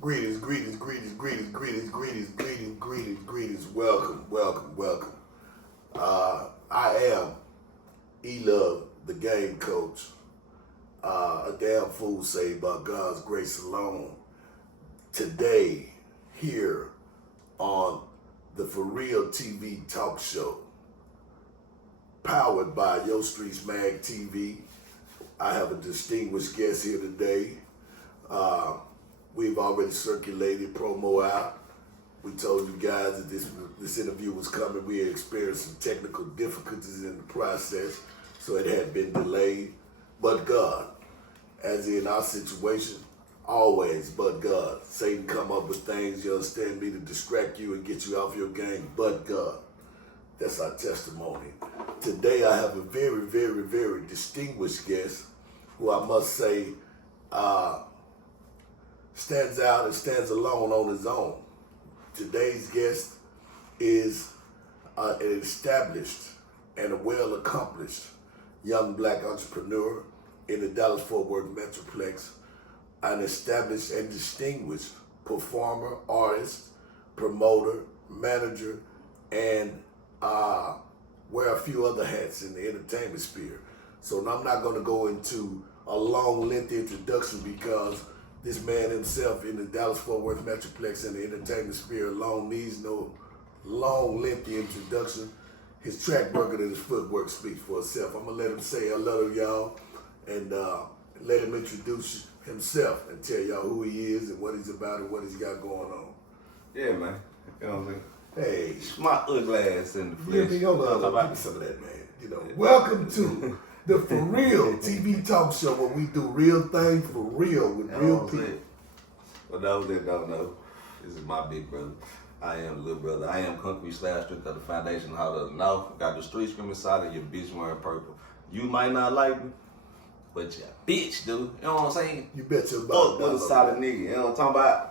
Greetings, greetings, greetings, greetings, greetings, greetings, greetings, greetings, greetings. Welcome, welcome, welcome. I am E-Love, the game coach. A damn fool saved by God's grace alone. Today, here on the For Real TV talk show, powered by Yo Streets Mag TV. I have a distinguished guest here today. We've already circulated promo out. We told you guys that this interview was coming. We had experienced some technical difficulties in the process, so it had been delayed. But God, as in our situation, always but God. Satan come up with things, you understand me, to distract you and get you off your game, but God. That's our testimony. Today I have a very, very, very distinguished guest who I must say stands out and stands alone on his own. Today's guest is an established and a well-accomplished young black entrepreneur in the Dallas-Fort Worth Metroplex, an established and distinguished performer, artist, promoter, manager, and wear a few other hats in the entertainment sphere. So I'm not going to go into a long, lengthy introduction because this man himself in the Dallas-Fort Worth Metroplex and the entertainment sphere alone needs no long, lengthy introduction. His track record and his footwork speaks for itself. I'm going to let him say hello to y'all and let him introduce himself and tell y'all who he is and what he's about and what he's got going on. Yeah, man. You know what I'm saying? Hey. My ugly ass in the flesh. Give me some of that, man. You know, welcome to the For Real TV talk show where we do real things for real with real people. For those that don't know, this is my big brother. I am the little brother. I am KONCRETE / Strength of the Foundation Hall of the North. Got the street screaming side of your bitch wearing purple. You might not like me, but your bitch do. You know what I'm saying? You bet your body. Fuck with a solid nigga. You know what I'm talking about?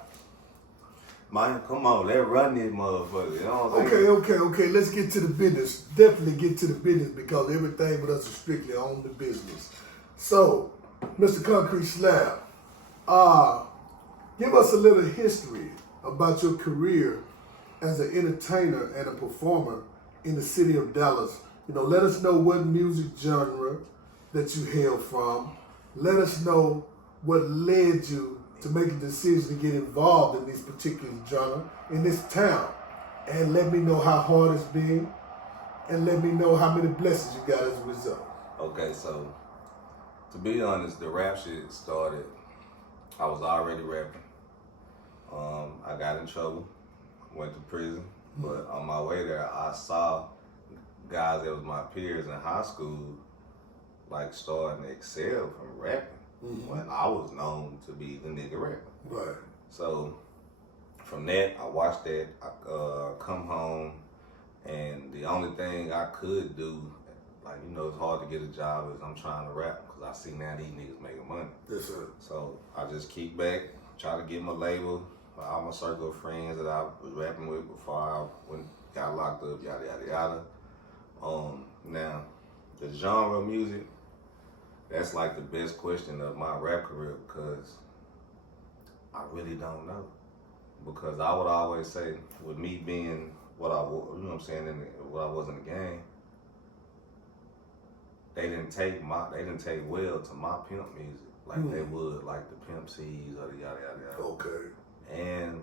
Man, come on, let's run this motherfucker. You know what I'm saying? Okay. Let's get to the business. Definitely get to the business because everything with us is strictly on the business. So, Mr. KONCRETE SLAB, give us a little history about your career as an entertainer and a performer in the city of Dallas. You know, let us know what music genre that you hail from. Let us know what led you to make a decision to get involved in this particular genre in this town. And let me know how hard it's been, and let me know how many blessings you got as a result. Okay, so to be honest, the rap shit started, I was already rapping. I got in trouble, went to prison, but on my way there, I saw guys that was my peers in high school like starting to excel from rapping. When I was known to be the nigga rapper. Right. So from that, I watched that. I come home, and the only thing I could do, like, you know, it's hard to get a job, is I'm trying to rap because I see now these niggas making money. Yes, sir. So I just kick back, try to get my label, all my circle of friends that I was rapping with before I got locked up, yada, yada, yada. Now, the genre of music, that's like the best question of my rap career because I really don't know. Because I would always say, with me being what I was, you know what I'm saying, what I was in the game, they didn't take well to my pimp music like they would like the Pimp C's or the yada yada yada. Okay. And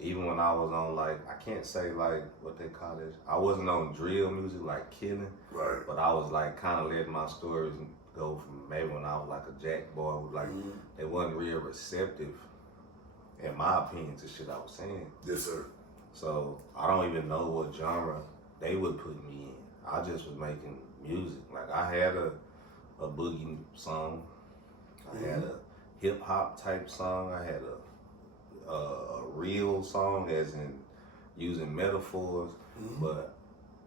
even when I was on, like, I can't say like what they call it, I wasn't on drill music like killing, right? But I was like kind of letting my stories go from maybe when I was like a jack boy, like they wasn't real receptive, in my opinion, to shit I was saying. Yes, sir. So I don't even know what genre they would put me in. I just was making music. Like I had a boogie song, I had a hip hop type song, I had a real song, as in using metaphors, but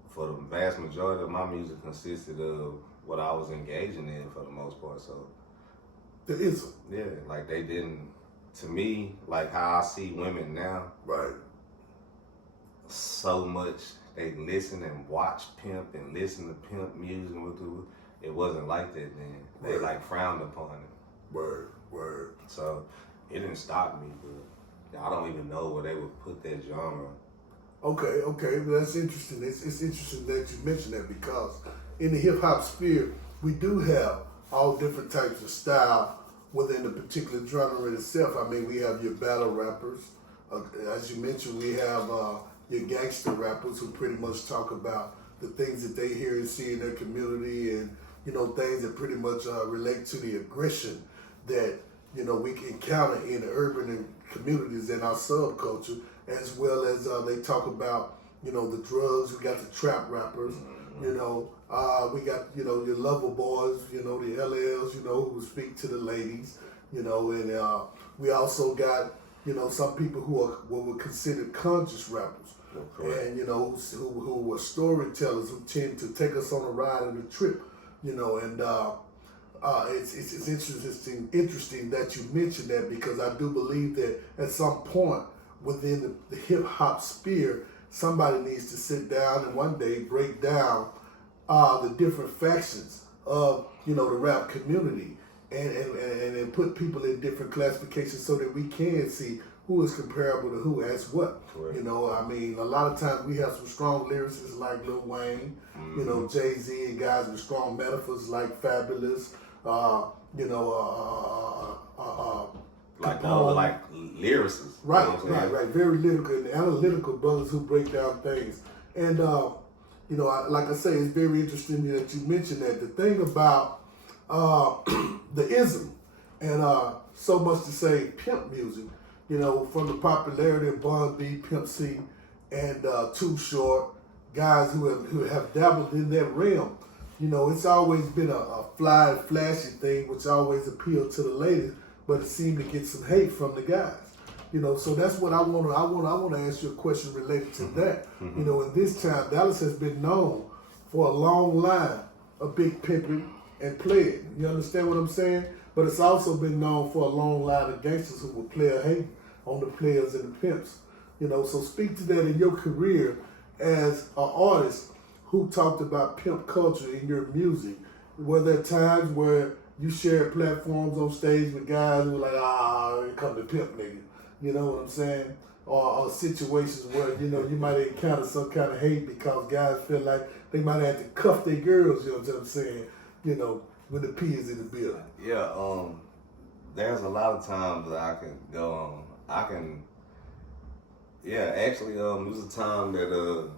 for the vast majority of my music consisted of what I was engaging in for the most part. So the ism. Yeah, like they didn't, to me, like how I see women now, right? So much they listen and watch Pimp and listen to Pimp music, it wasn't like that then. They Word. like frowned upon it. Word. So it didn't stop me, but I don't even know where they would put that genre. Okay, well, that's interesting. It's interesting that you mentioned that because in the hip hop sphere, we do have all different types of style within the particular genre itself. I mean, we have your battle rappers. As you mentioned, we have your gangster rappers who pretty much talk about the things that they hear and see in their community, and things that pretty much relate to the aggression that we can encounter in the urban communities and our subculture, as well as they talk about the drugs. We got the trap rappers. We got your lover boys. The LLs. Who speak to the ladies. And we also got some people who are what were considered conscious rappers. Correct. And who are storytellers who tend to take us on a ride and a trip. And it's interesting that you mentioned that, because I do believe that at some point within the hip hop sphere, somebody needs to sit down and one day break down the different factions of the rap community and put people in different classifications so that we can see who is comparable to who as what. Correct. I mean, a lot of times we have some strong lyricists like Lil Wayne, Jay-Z, and guys with strong metaphors like Fabulous, like lyricists. Right. Very lyrical and analytical brothers who break down things. And, like I say, it's very interesting that you mentioned that. The thing about the ism, and so much to say pimp music, from the popularity of Bun B, Pimp C, and Too Short, guys who have dabbled in that realm. It's always been a fly, flashy thing, which always appealed to the ladies, but it seemed to get some hate from the guys. So that's what I want to ask you a question related to that. In this time, Dallas has been known for a long line of big pimping and playing. You understand what I'm saying? But it's also been known for a long line of gangsters who will play a hate on the players and the pimps. So speak to that in your career as an artist who talked about pimp culture in your music. Were there times where you shared platforms on stage with guys who were like, here come the pimp nigga? You know what I'm saying? Or situations where, you might encounter some kind of hate because guys feel like they might have to cuff their girls, you know what I'm saying? When the P is in the building. Yeah, there's a lot of times that I can go on. Actually, it was a time that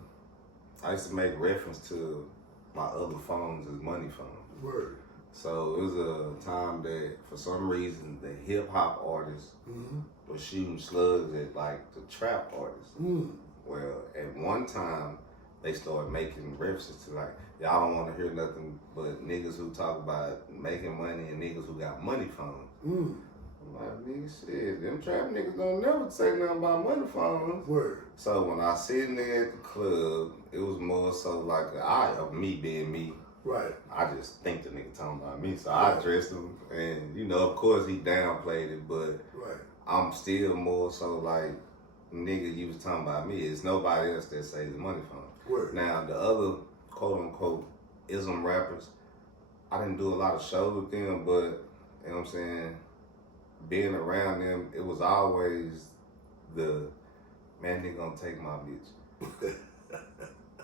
I used to make reference to my other phones as money phones. Word. So it was a time that, for some reason, the hip hop artists were shooting slugs at like the trap artists. Well, at one time, they started making references to like, y'all don't want to hear nothing but niggas who talk about making money and niggas who got money phones. I'm like, nigga, shit, them trap niggas don't never say nothing about money phones. Word. So when I sitting there at the club, it was more so like an eye of me being me. Right. I just think the nigga talking about me, so I addressed him, and of course he downplayed it, but I'm still more so like, nigga, you was talking about me. It's nobody else that says the money phone. Word. Now the other quote unquote ism rappers, I didn't do a lot of shows with them, but you know what I'm saying, being around them, it was always the man, they gonna take my bitch.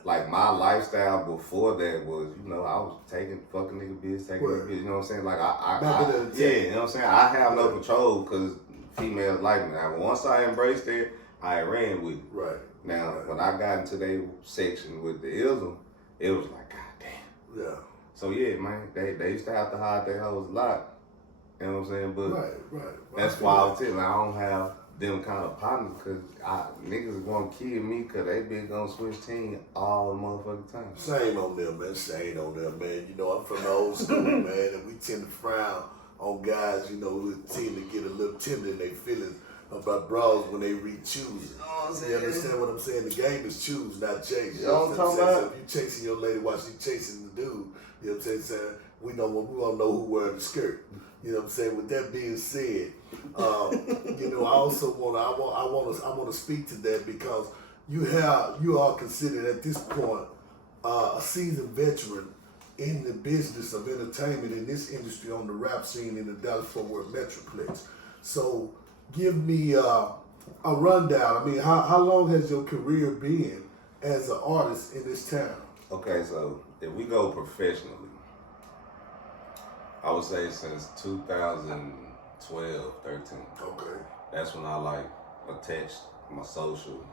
Like my lifestyle before that was, I was taking fucking nigga bitch, taking nigga bitch, you know what I'm saying? Like you know what I'm saying? I have no control because females like me. Now once I embraced it, I ran with it. Right. Now when I got into their section with the ism, it was like, God damn. Yeah. So yeah, man, they used to have to hide their hoes a lot. You know what I'm saying? But right. that's why I was telling you, I don't have them kind of partners, because niggas gonna kill me because they been gonna switch team all the motherfucking time. Shame on them, man. Shame on them, man. I'm from the old school, man, and we tend to frown on guys, who tend to get a little tender in their feelings about bras when they re-choose. You understand what I'm saying? The game is choose, not chase. You know what I'm saying? So if you chasing your lady while she chasing the dude, you know what I'm saying? We don't know who wearing the skirt. You know what I'm saying? With that being said, I also want to speak to that because you are considered at this point a seasoned veteran in the business of entertainment in this industry on the rap scene in the Dallas-Fort Worth Metroplex. So give me a rundown. I mean, how long has your career been as an artist in this town? Okay, so if we go professionally, I would say since 2012, 13. Okay. That's when I like attached my social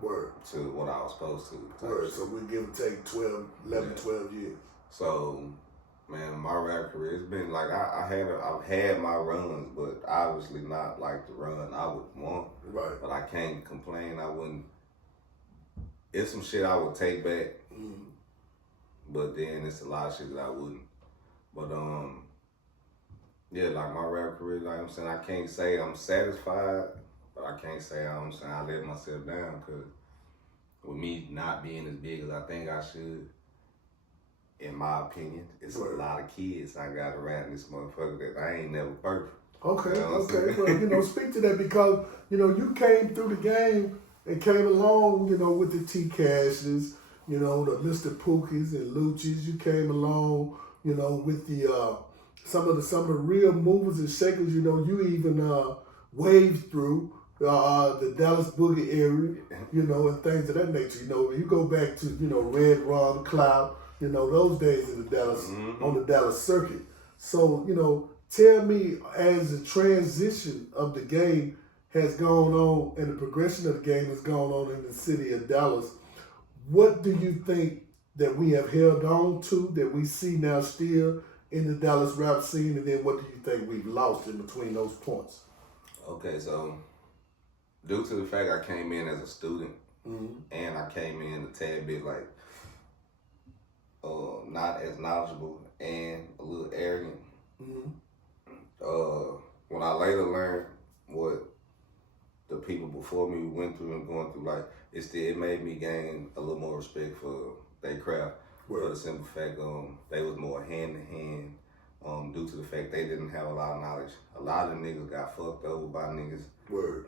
Word. to what I was supposed to. Word. So we give or take 12 years. So, man, my rap career, it's been like I've had my runs, but obviously not like the run I would want. Right. But I can't complain. I wouldn't. It's some shit I would take back, but then it's a lot of shit that I wouldn't. But yeah, like my rap career, like I'm saying, I can't say I'm satisfied, but I can't say I let myself down, because with me not being as big as I think I should, in my opinion, it's a lot of kids I got around this motherfucker that I ain't never perfect. Okay, okay. Well, speak to that, because, you came through the game and came along, with the T-Cashes, the Mr. Pookies and Lucci's. You came along, with the some of the real movers and shakers. You even waved through the Dallas Boogie area, and things of that nature. You go back to Red Ron Cloud, those days in the Dallas on the Dallas circuit. So tell me, as the transition of the game has gone on and the progression of the game has gone on in the city of Dallas, what do you think that we have held on to, that we see now still in the Dallas rap scene, and then what do you think we've lost in between those points? Okay, so due to the fact I came in as a student, and I came in a tad bit like not as knowledgeable and a little arrogant, when I later learned what the people before me went through and going through, like, it made me gain a little more respect for their craft. For the simple fact they was more hand to hand, due to the fact they didn't have a lot of knowledge. A lot of them niggas got fucked over by niggas,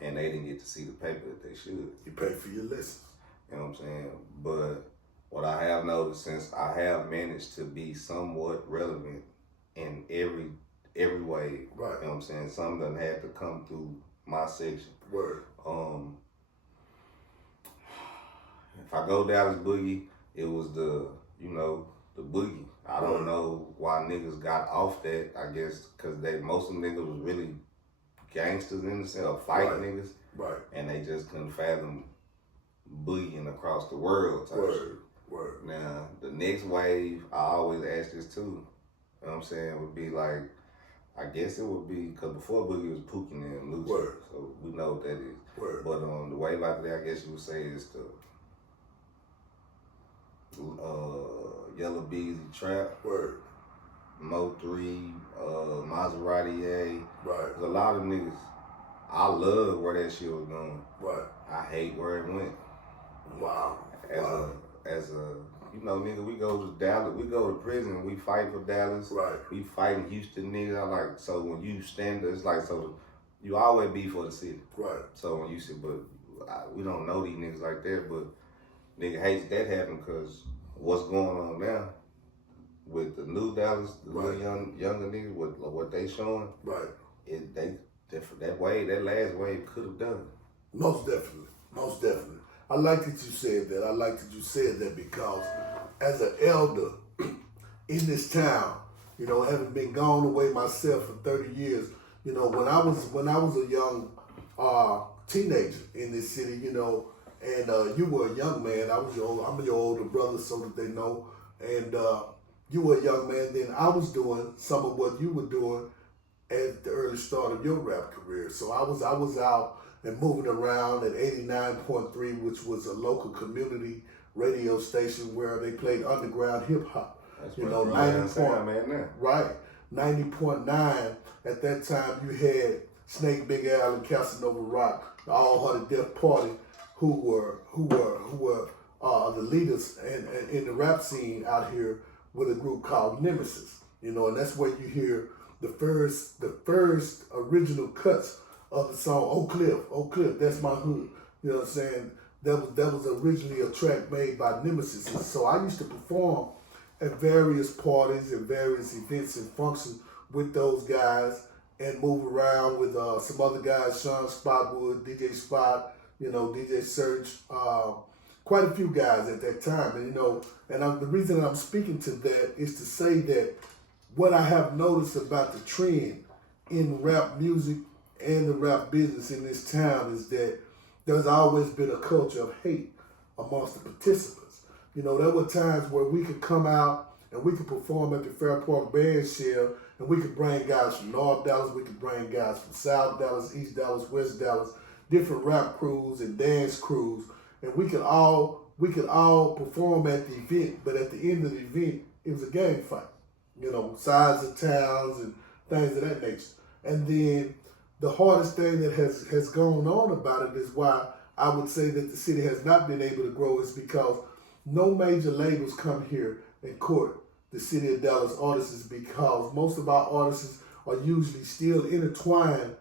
and they didn't get to see the paper that they should. You pay for your lessons. You know what I'm saying? But what I have noticed, since I have managed to be somewhat relevant in every way, you know what I'm saying, some of them had to come through my section. If I go Dallas Boogie, it was the Boogie. I don't know why niggas got off that. I guess because most of them niggas was really gangsters in the sense of fight niggas. And they just couldn't fathom boogieing across the world type shit. Now, the next wave, I always ask this too, you know what I'm saying, would be like, I guess it would be, because before Boogie was Pookie and Lucci, so we know what that is. But the wave after that, I guess you would say, is the Yellow Beezy Trap, Mo 3, Maserati A. There's a lot of niggas. I love where that shit was going. I hate where it went. As a nigga, we go to Dallas, we go to prison, we fight for Dallas, we fighting Houston niggas. So when you stand there, it's like, so you always be for the city. So when you say, but we don't know these niggas like that, but nigga hates that happen, because what's going on now with the new Dallas, the little younger niggas, with what they showing, that last wave could have done. Most definitely. I like that you said that. Because as an elder in this town, having been gone away myself for 30 years, when I was a young teenager in this city, and you were a young man, I'm your older brother, so that they know, and you were a young man, then I was doing some of what you were doing at the early start of your rap career. So I was out and moving around at 89.3, which was a local community radio station where they played underground hip hop. 90.9. At that time, you had Snake, Big Al, and Casanova Rock, the All Hearted Death Party, who were the leaders in the rap scene out here, with a group called Nemesis. And that's where you hear the first original cuts of the song Oak Cliff, That's My Hood. You know what I'm saying? That was originally a track made by Nemesis. And so I used to perform at various parties and various events and functions with those guys and move around with some other guys, Sean Spotwood, DJ Spot, DJ Search, quite a few guys at that time. And, the reason that I'm speaking to that is to say that what I have noticed about the trend in rap music and the rap business in this town is that there's always been a culture of hate amongst the participants. There were times where we could come out and we could perform at the Fair Park Band Shell, and we could bring guys from North Dallas, we could bring guys from South Dallas, East Dallas, West Dallas, different rap crews and dance crews, and we could all perform at the event. But at the end of the event, it was a gang fight. Sides of towns and things of that nature. And then the hardest thing that has gone on about it is why I would say that the city has not been able to grow is because no major labels come here and court the city of Dallas artists, because most of our artists are usually still intertwined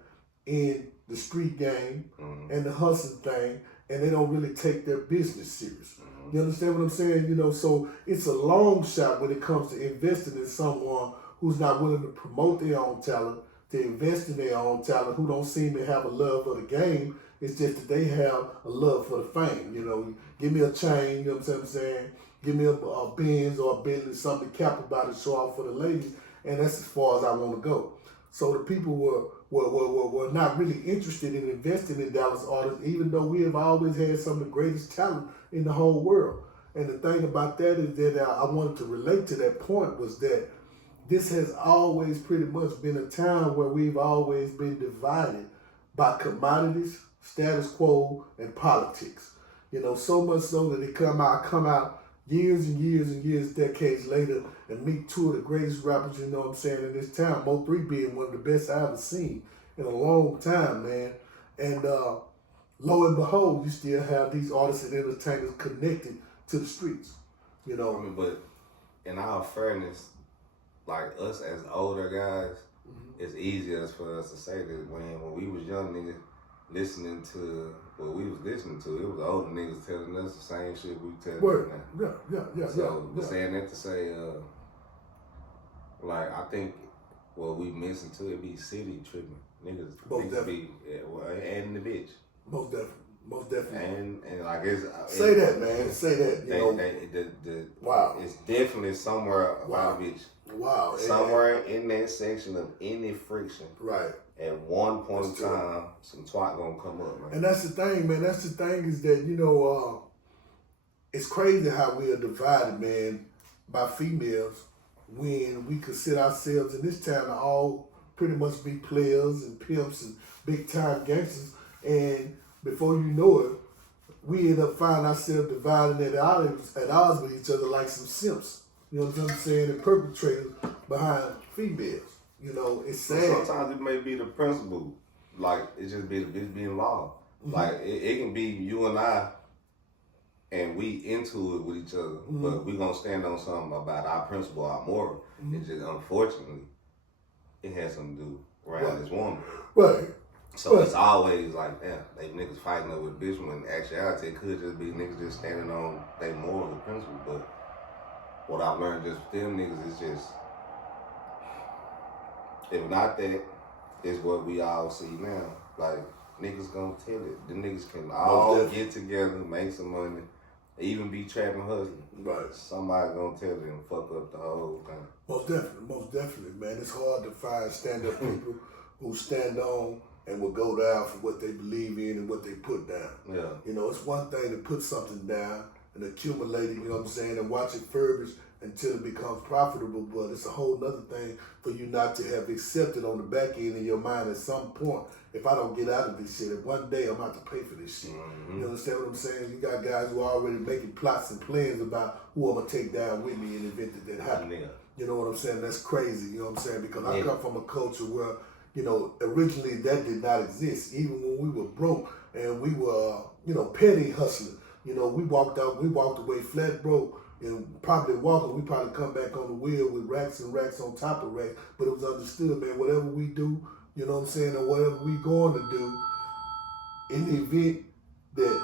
in the street game and the hustling thing, and they don't really take their business serious. You understand what I'm saying? So it's a long shot when it comes to investing in someone who's not willing to promote their own talent, to invest in their own talent, who don't seem to have a love for the game. It's just that they have a love for the fame. Give me a chain, you know what I'm saying? Give me a Benz or a Bentley, something to cap about to show off for the ladies, and that's as far as I want to go. So the people were not really interested in investing in Dallas artists, even though we have always had some of the greatest talent in the whole world. And the thing about that is that I wanted to relate to that point was that this has always pretty much been a town where we've always been divided by commodities, status quo, and politics. So much so that they come out years and years and years, decades later, and meet two of the greatest rappers, in this town, Mo 3 being one of the best I've ever seen in a long time, man. And lo and behold, you still have these artists and entertainers connected to the streets, But in all fairness, like us as older guys, it's easier for us to say that when we was young niggas listening to what we was listening to, it was older niggas telling us the same shit we telling them now. Yeah. Saying that to say, I think what we missing too, it be city treatment. Niggas be adding the bitch. Most definitely. And like it's say that, man. Say that. Wow. It's definitely somewhere about a bitch. Wow. Somewhere in that section of any friction. Right. At one point in time, some twat gonna come up, man. And that's the thing, man. That's the thing is that, it's crazy how we are divided, man, by females when we consider ourselves in this town to all pretty much be players and pimps and big time gangsters. And before you know it, we end up finding ourselves divided at odds with each other like some simps. You know what I'm saying? And perpetrators behind females. It's sad. Sometimes it may be the principle. Like, it's just be the bitch being law. Like, it can be you and I, and we into it with each other, but we gonna stand on something about our principle, our moral. It's just, unfortunately, it has something to do around this woman. Right. So it's always like, damn, they niggas fighting over the bitch when in actuality it could just be niggas just standing on their morals and principles. But what I've learned just with them niggas is just, if not that, is what we all see now. Like, niggas gonna tell it. The niggas can all get together, make some money, even be trapping hustling. Right. Somebody gonna tell it and fuck up the whole thing. Most definitely, man. It's hard to find stand-up people who stand on and will go down for what they believe in and what they put down. Yeah. It's one thing to put something down and accumulate it, and watch it flourish until it becomes profitable, but it's a whole nother thing for you not to have accepted on the back end in your mind at some point, if I don't get out of this shit, one day I'm about to pay for this shit. You understand what I'm saying? You got guys who are already making plots and plans about who I'm going to take down with me in the event that happens. Yeah. You know what I'm saying? That's crazy, you know what I'm saying? Because I come from a culture where, originally that did not exist. Even when we were broke and we were, petty hustling, we walked away flat broke. And probably walking, we probably come back on the wheel with racks and racks on top of racks. But it was understood, man, whatever we do, you know what I'm saying, or whatever we going to do, in the event that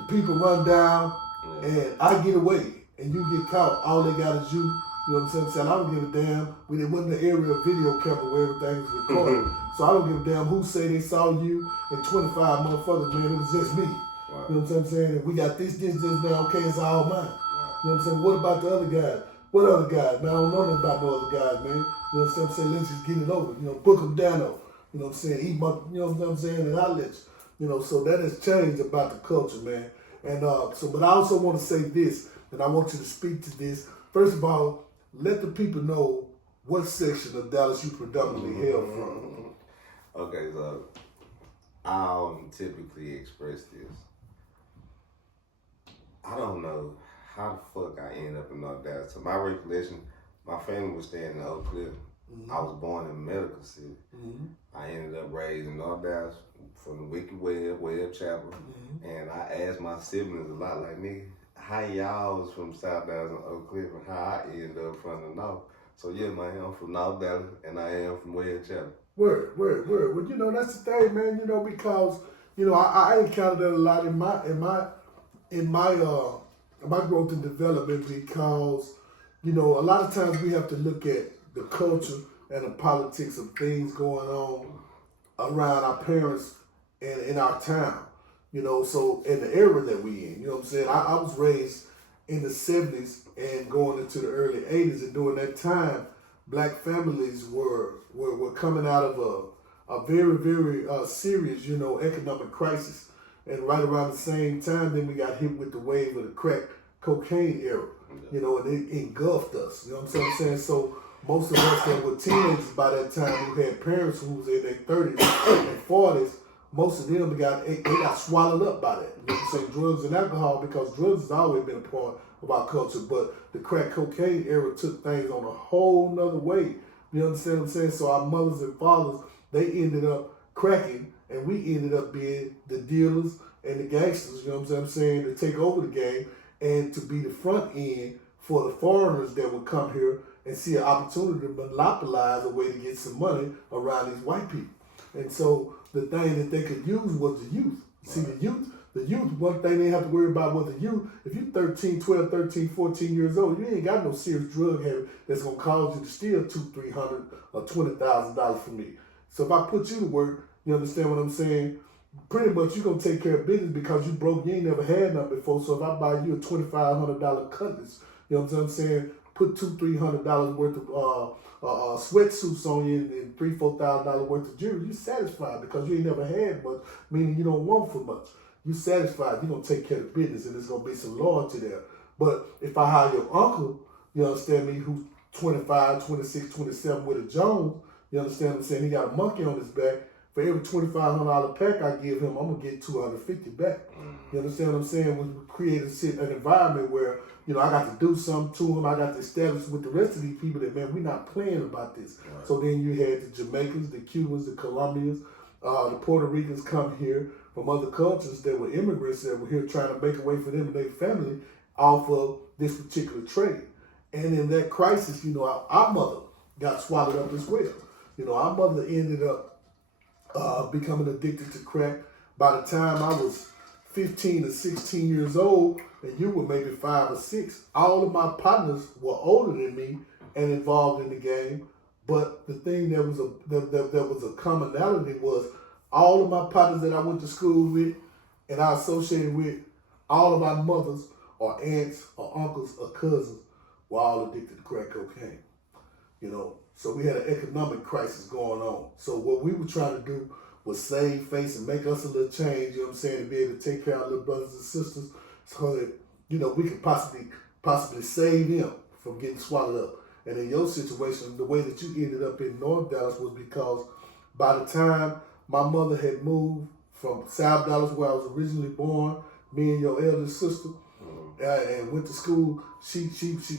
the people run down and I get away and you get caught, all they got is you. You know what I'm saying? I don't give a damn. It wasn't an area of video camera where everything was recorded. So I don't give a damn who say they saw you and 25 motherfuckers, man. It was just me. Right. You know what I'm saying? And we got this now. Okay, it's all mine. You know what I'm saying? What about the other guys? What other guys? Man, I don't know nothing about no other guys, man. You know what I'm saying? Let's just get it over. You know, book them down. You know what I'm saying? Eat my, you know what I'm saying? And outlets. You know, so that has changed about the culture, man. And but I also want to say this, and I want you to speak to this. First of all, let the people know what section of Dallas you predominantly hail from. Okay, so I typically express this. I don't know how the fuck I ended up in North Dallas. So my recollection, my family was staying in Oak Cliff. Mm-hmm. I was born in Medical City. Mm-hmm. I ended up raised in North Dallas from the Wicked Web Chapel. Mm-hmm. And I asked my siblings a lot, like, nigga, how y'all was from South Dallas and Oak Cliff and how I ended up from the North. So yeah, man, I'm from North Dallas and I am from Web Chapel. Word. Well, you know, that's the thing, man, you know, because, you know, I encountered that a lot in my growth and development because, you know, a lot of times we have to look at the culture and the politics of things going on around our parents and in our town, you know, so in the era that we in, you know what I'm saying? I was raised in the 70s and going into the early 80s, and during that time, black families were coming out of a very, very serious, you know, economic crisis. And right around the same time, then we got hit with the wave of the crack cocaine era, you know, and it engulfed us, you know what I'm saying? So most of us that were teenagers by that time who had parents who was in their 30s and 40s, most of them got swallowed up by that. You know what I'm saying? Drugs and alcohol, because drugs has always been a part of our culture, but the crack cocaine era took things on a whole nother way. You understand what I'm saying? So our mothers and fathers, they ended up cracking, and we ended up being the dealers and the gangsters, you know what I'm saying, to take over the game and to be the front end for the foreigners that would come here and see an opportunity to monopolize a way to get some money around these white people. And so the thing that they could use was the youth. See, the youth, one thing they have to worry about was the youth. If you're 12, 13, 14 years old, you ain't got no serious drug habit that's going to cause you to steal $200, $300, or $20,000 from me. So if I put you to work, you understand what I'm saying? Pretty much you're going to take care of business because you broke, you ain't never had nothing before. So if I buy you a $2,500 cutlass, you know what I'm saying? Put $200, $300 worth of sweatsuits on you and $3,000, $4,000 worth of jewelry, you satisfied because you ain't never had much, meaning you don't want for much. You satisfied, you're going to take care of business and there's going to be some loyalty there. But if I hire your uncle, you understand me, who's 25, 26, 27 with a Jones, you understand what I'm saying? He got a monkey on his back. For every $2,500 pack I give him, I'm going to get $250 back. You understand what I'm saying? We created an environment where, you know, I got to do something to him. I got to establish with the rest of these people that, man, we're not playing about this. Right. So then you had the Jamaicans, the Cubans, the Colombians, the Puerto Ricans come here from other cultures that were immigrants that were here trying to make a way for them and their family off of this particular trade. And in that crisis, you know, our mother got swallowed up as well. You know, our mother ended up becoming addicted to crack. By the time I was 15 or 16 years old, and you were maybe 5 or 6, all of my partners were older than me and involved in the game. But the thing that was a commonality was all of my partners that I went to school with and I associated with, all of my mothers or aunts or uncles or cousins were all addicted to crack cocaine. You know, so we had an economic crisis going on. So what we were trying to do was save face and make us a little change, you know what I'm saying, to be able to take care of our little brothers and sisters so that, you know, we could possibly save them from getting swallowed up. And in your situation, the way that you ended up in North Dallas was because by the time my mother had moved from South Dallas, where I was originally born, me and your eldest sister, and went to school. She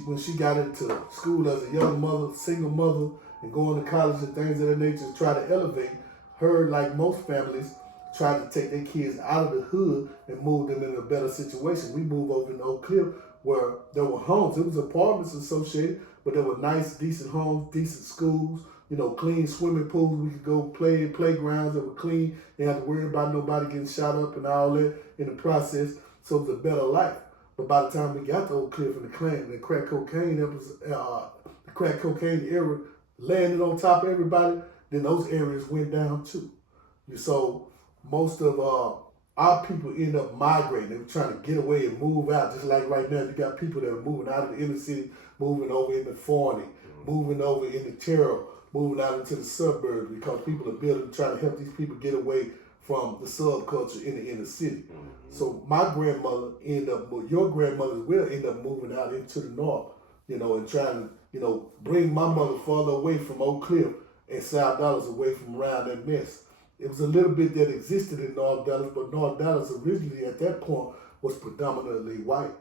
when she got into school as a young mother, single mother, and going to college and things of that nature to try to elevate her, like most families, tried to take their kids out of the hood and move them into a better situation. We moved over in Oak Cliff where there were homes. It was apartments associated, but there were nice, decent homes, decent schools, you know, clean swimming pools. We could go play in playgrounds that were clean. You didn't have to worry about nobody getting shot up and all that in the process. So it was a better life. But by the time we got to Oak Cliff and the Clan, the crack cocaine era landed on top of everybody, then those areas went down too. So most of our people end up migrating. They were trying to get away and move out. Just like right now, you got people that are moving out of the inner city, moving over into Forney, moving over into Terrell, moving out into the suburbs because people are building, trying to help these people get away from the subculture in the inner city. So my grandmother your grandmother will end up moving out into the north, and trying to, bring my mother further away from Oak Cliff and South Dallas away from around that mess. It was a little bit that existed in North Dallas, but North Dallas originally at that point was predominantly white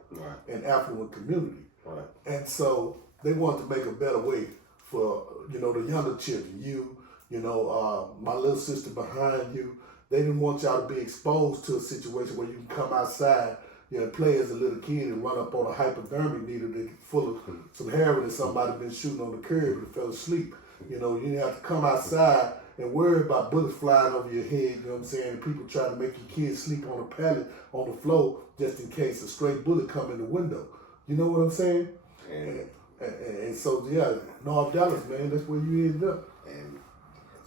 and affluent community. Right. And so they wanted to make a better way for, the younger children, my little sister behind you. They didn't want y'all to be exposed to a situation where you can come outside, and play as a little kid and run up on a hypodermic needle that's full of some heroin that somebody been shooting on the curb and fell asleep. You didn't have to come outside and worry about bullets flying over your head, and people trying to make your kids sleep on a pallet on the floor just in case a stray bullet come in the window. You know what I'm saying? And so, yeah, North Dallas, man, that's where you ended up. And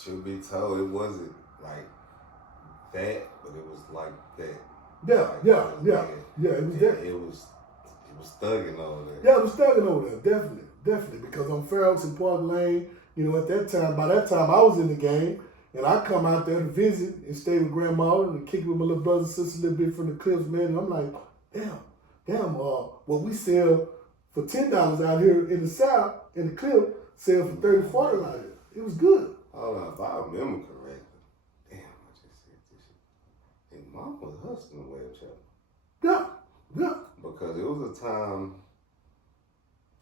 truth be told, it wasn't like that, but it was like that. Yeah, like, it was that. It was thugging over there. Yeah, it was thugging over there, definitely, because on Fair Oaks and Park Lane, by that time I was in the game, and I come out there to visit and stay with grandma and kick with my little brothers and sisters a little bit from the cliffs, man, and I'm like, damn, what we sell for $10 out here in the South, in the cliff, sell for $30, $40 out here. It was good. Hold on, if I remember correctly, damn, I just said this shit. And mom was hustling web chapel. Yeah. Because it was a time.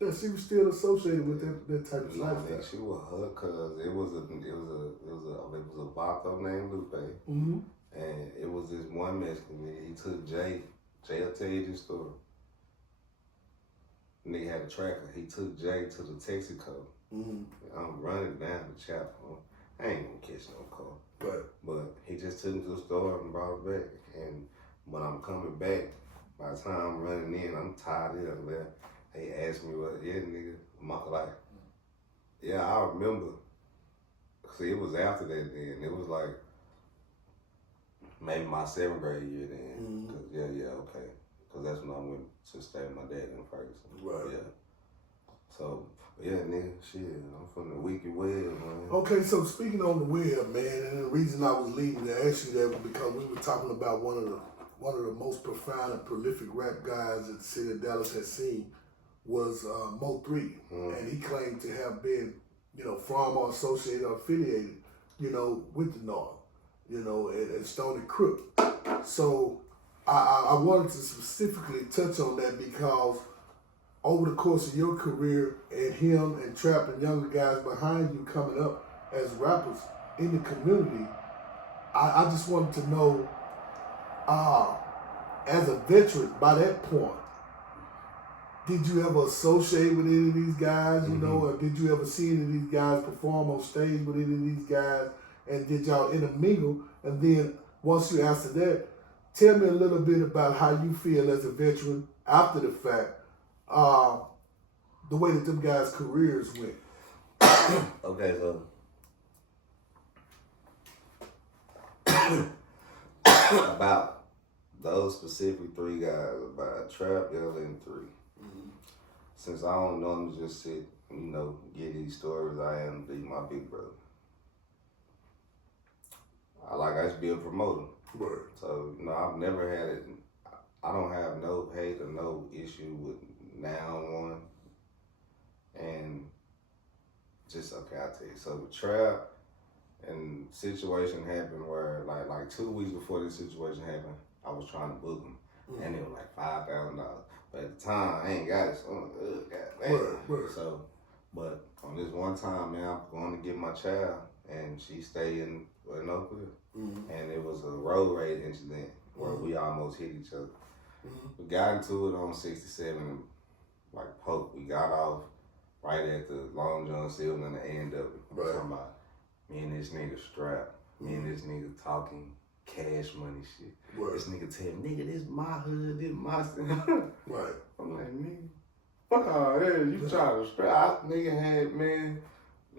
Yeah, she was still associated with that type of No, lifestyle. she was her cause it was a vato named Lupe, Mm-hmm. and it was this one Mexican nigga. He took Jay. Jay'll tell you this story. Nigga had a tracker. He took Jay to the Texaco. Mm-hmm. I'm running down the chapel. I ain't gonna catch no car. But he just took him to the store and brought it back. And when I'm coming back, by the time I'm running in, I'm tired of it. Man. They asked me what, nigga, I remember. See, it was after that then. It was like maybe my 7th grade year then. Mm-hmm. Cause okay. Cause that's when I went to stay with my dad in Ferguson. Right. Yeah. So, nigga, shit, I'm from the wicked web, man. Okay, so speaking on the web, man, and the reason I was leading to ask you that was because we were talking about one of the most profound and prolific rap guys that the city of Dallas has seen was Mo 3, and he claimed to have been, from or associated or affiliated, with the North, and Stony Crook. So I wanted to specifically touch on that because over the course of your career and him and Trap and younger guys behind you coming up as rappers in the community, I just wanted to know, as a veteran by that point, did you ever associate with any of these guys, or did you ever see any of these guys perform on stage with any of these guys, and did y'all intermingle? And then once you answer that, tell me a little bit about how you feel as a veteran after the fact, the way that them guys' careers went. Okay, so about those specific 3 guys, about Trap, L, and 3. Since I don't normally just sit, get these stories, I am be my big brother. I used to be a promoter. Right. So, I've never had it. I don't have no hate or no issue with now one. And just, okay, I'll tell you. So the Trap and situation happened where, like 2 weeks before this situation happened, I was trying to book them. And it was like $5,000. But at the time, I ain't got it, so I'm like, goddamn. So, but on this one time, man, I'm going to get my child, and she stayed in Oak Cliff. And it was a road rage incident where we almost hit each other. We got into it on 67, like Pope. We got off right at the Long John Silver and the end of it. Right. Talking about me and this nigga strapped, me and this nigga talking, cash money shit. Word. This nigga tell me, nigga, this my hood, this my Right. I'm like, nigga, fuck all that. You trying to strap? Nigga had, man.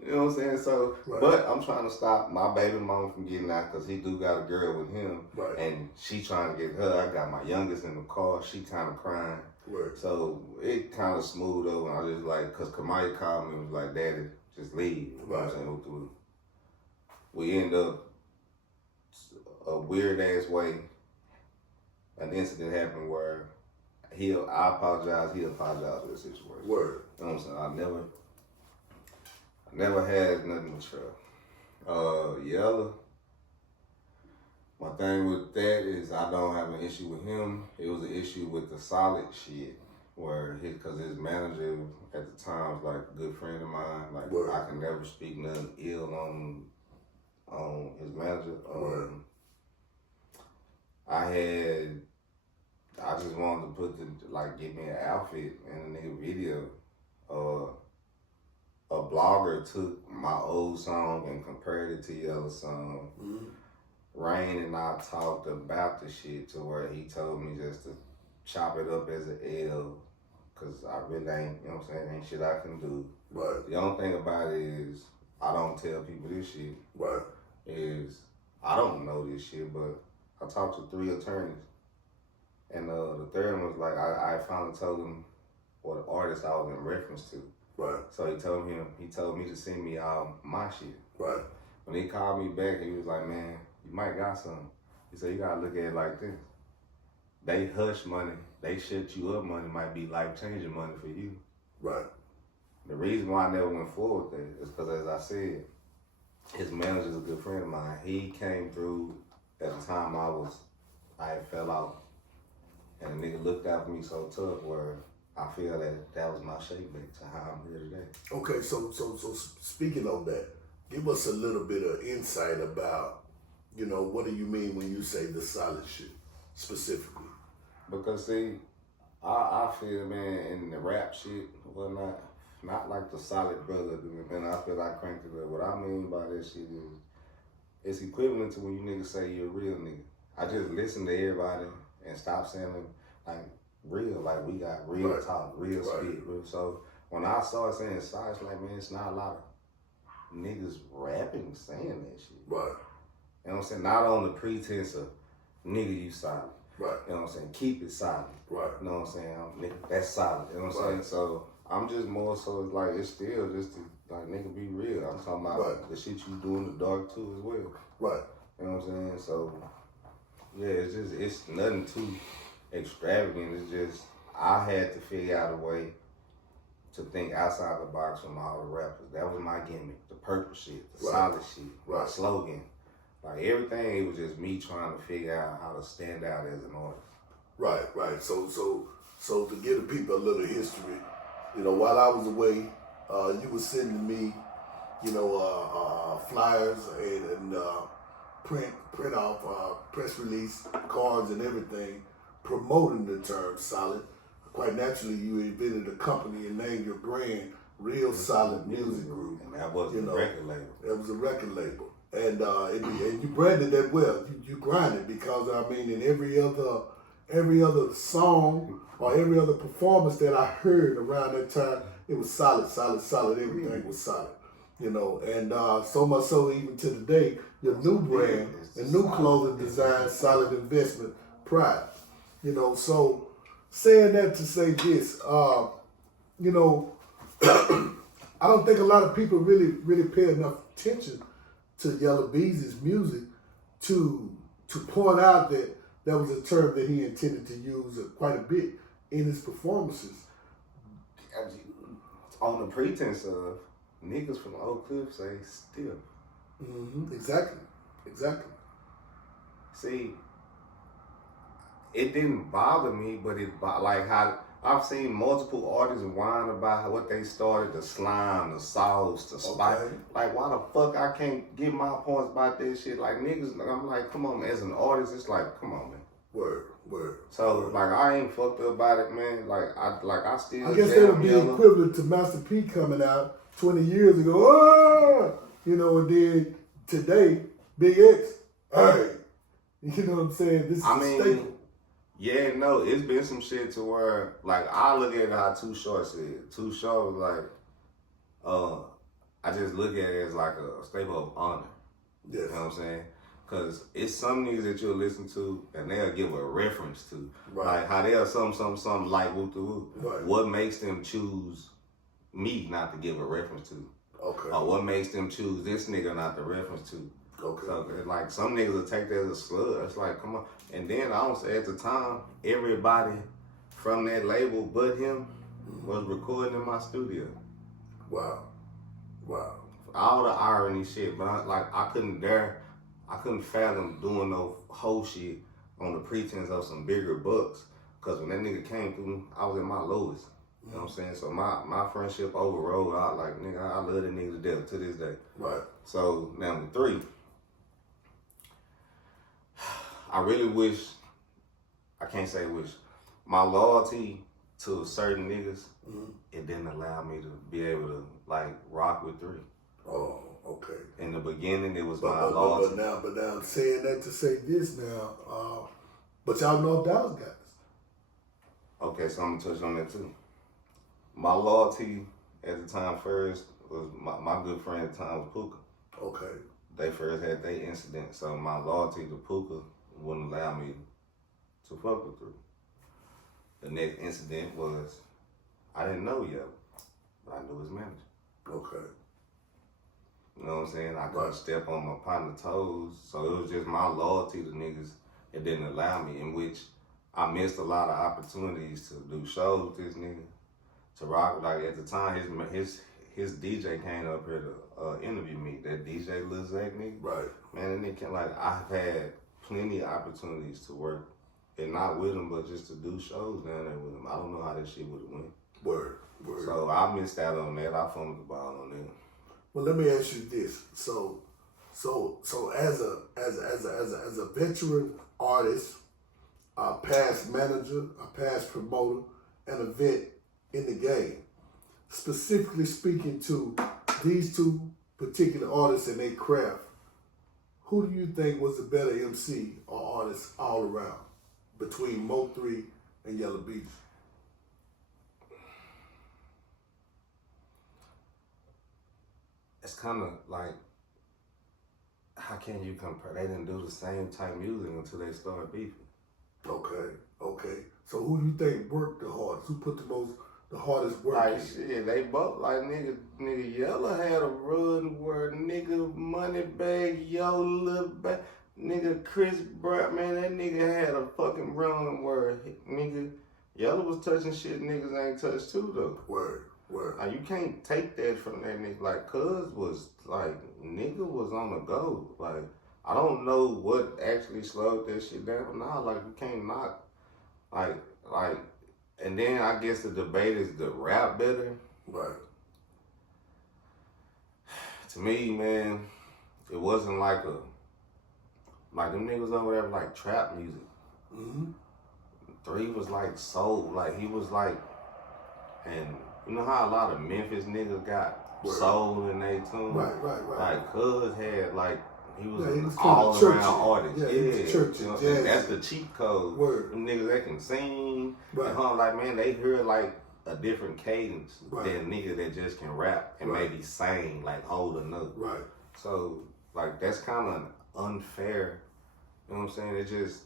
You know what I'm saying? So, right. But I'm trying to stop my baby mama from getting out because he do got a girl with him. Right. And she trying to get her. I got my youngest in the car. She kind of crying. Word. So it kind of smoothed over. And I just like, because Kamaya called me and was like, Daddy, just leave. You know what I'm saying? We end up a weird ass way. An incident happened where I apologize, he apologized for the situation. Word. You know what I'm saying? I never had nothing with Trey. Yella. My thing with that is I don't have an issue with him. It was an issue with the solid shit. Where cause his manager at the time was like a good friend of mine. Like Word. I can never speak nothing ill on his manager. I just wanted to give me an outfit in a nigga video. A blogger took my old song and compared it to Yella's song. Mm-hmm. Rain and I talked about the shit to where he told me just to chop it up as an L, cause I really ain't, you know what I'm saying, ain't shit I can do. Right. The only thing about it is, I don't tell people this shit. Right. Is, I don't know this shit, but I talked to 3 attorneys. And the third one was like, I finally told him what artist I was in reference to. Right. So he told me to send me all my shit. Right. When he called me back, he was like, man, you might got something. He said, you gotta look at it like this. They hush money, they shut you up money might be life-changing money for you. Right. The reason why I never went forward with that is because, as I said, his manager's a good friend of mine. He came through at the time I had fell out. And the nigga looked out for me so tough where I feel that was my shake back to how I'm here today. Okay, so speaking on that, give us a little bit of insight about, what do you mean when you say the solid shit, specifically? Because see, I feel, man, in the rap shit, whatnot, not like the solid brother, and I feel like cranked it up. What I mean by that shit is, it's equivalent to when you niggas say you're a real nigga. I just listen to everybody and stop saying like real, like we got real talk, real spit, real. So when I started saying solid, it's like, man, it's not a lot of niggas rapping saying that shit. Right. You know what I'm saying? Not on the pretense of nigga, you solid. Right. You know what I'm saying? Keep it solid. Right. You know what I'm saying? Nigga, that's solid. You know what I'm saying? So I'm just more so like, it's still just to, like, nigga, be real. I'm talking about the shit you do in the dark too as well. Right. You know what I'm saying? So yeah, it's nothing too extravagant. It's just, I had to figure out a way to think outside the box from all the rappers. That was my gimmick, the purple shit, the solid shit, my slogan. Like everything, it was just me trying to figure out how to stand out as an artist. Right, right. So to give the people a little history, while I was away, you were sending me, flyers and print off press release cards and everything, promoting the term solid. Quite naturally, you invented a company and named your brand Real Solid Music Group. And that was a record label. That was a record label. And you branded that well. You grinded because in every other song or every other performance that I heard around that time, it was solid. Everything was solid. And so much so even to today, your new brand, the new clothing design, Solid Investment, Pride. So saying that to say this, I don't think a lot of people really pay enough attention to Yella Beezy's music to point out that that was a term that he intended to use quite a bit in his performances. On the pretense of niggas from Oak Cliff say still. Mm-hmm. Exactly. See, it didn't bother me, but like how I've seen multiple artists whine about what they started, the slime, the sauce, the spice. Okay. Like, why the fuck I can't get my points about this shit? Like, niggas, I'm like, come on, man. As an artist, it's like, come on, man. Word. So, like, I ain't fucked up about it, man. I still. I guess that would be equivalent to Master P coming out 20 years ago. And then today, Big X, hey, You know what I'm saying? This is I a mean, staple. yeah, no, it's been some shit to where, like, I look at it how Too Short said. Too Short was like, I just look at it as like a staple of honor. Yes. You know what I'm saying? Because it's some niggas that you'll listen to and they'll give a reference to. Right. Like how they'll something like whoop the whoop. Right. What makes them choose me not to give a reference to? Okay. Or what makes them choose this nigga not to reference to? Okay. So like some niggas will take that as a slur. It's like, come on. And then I don't say at the time, everybody from that label but him was recording in my studio. Wow. Wow. All the irony shit, but I couldn't fathom doing no whole shit on the pretense of some bigger bucks. Cause when that nigga came through, I was at my lowest. You know what I'm saying? So my friendship overrode. I like, nigga, I love that nigga to death to this day. Right. So now with 3, I really wish, I can't say wish, my loyalty to certain niggas, it didn't allow me to be able to like rock with 3. Oh, okay. In the beginning, it was my loyalty. But now I'm saying that to say this now, but y'all know Dallas got this. Okay, so I'm gonna touch on that too. My loyalty at the time first was my good friend at the time was Puka. Okay. They first had their incident, so my loyalty to Puka wouldn't allow me to fuck with 3. The next incident was, I didn't know yet, but I knew his manager. Okay. You know what I'm saying? I couldn't step on my partner's toes, so it was just my loyalty to niggas. It didn't allow me, in which I missed a lot of opportunities to do shows with this nigga, to rock. Like at the time, his DJ came up here to interview me. That DJ Lil Zach nigga. Right. Man, that nigga, like I've had plenty of opportunities to work, and not with him, but just to do shows down there with him. I don't know how this shit would have went. Word. So I missed out on that. I fumbled the ball on that. Well, let me ask you this. So as a veteran artist, a past manager, a past promoter, and a vet in the game, specifically speaking to these 2 particular artists and their craft, who do you think was the better MC or artist all around between Mo 3 and Yellow Beach? It's kind of like, how can you compare? They didn't do the same type music until they started beefing. Okay. So who do you think worked the hardest? Who put the hardest work Like in? shit, they both like nigga Yellow had a run where nigga Moneybag, Yo, Lil Bag, nigga Chris Brown, man, that nigga had a fucking run where nigga Yellow was touching shit niggas ain't touched too though. Word. Like, you can't take that from that nigga. Like, Cuz was, like, nigga was on the go. Like, I don't know what actually slowed that shit down, but nah, like, you can't knock, like, and then I guess the debate is the rap better. Right. To me, man, it wasn't like them niggas over there like trap music. 3 was like soul, like, he was like, and you know how a lot of Memphis niggas got soul in they tune? Right. Like, Cuz had, like, he was an all all-around artist. Yeah, he was churchy, you know, jazzy. that's the cheat code. Word. Them niggas that can sing. Right. And like, man, they hear, like, a different cadence Right. than niggas that just can rap and maybe sing, like, hold a note. Right. So, like, that's kind of unfair. You know what I'm saying? It just,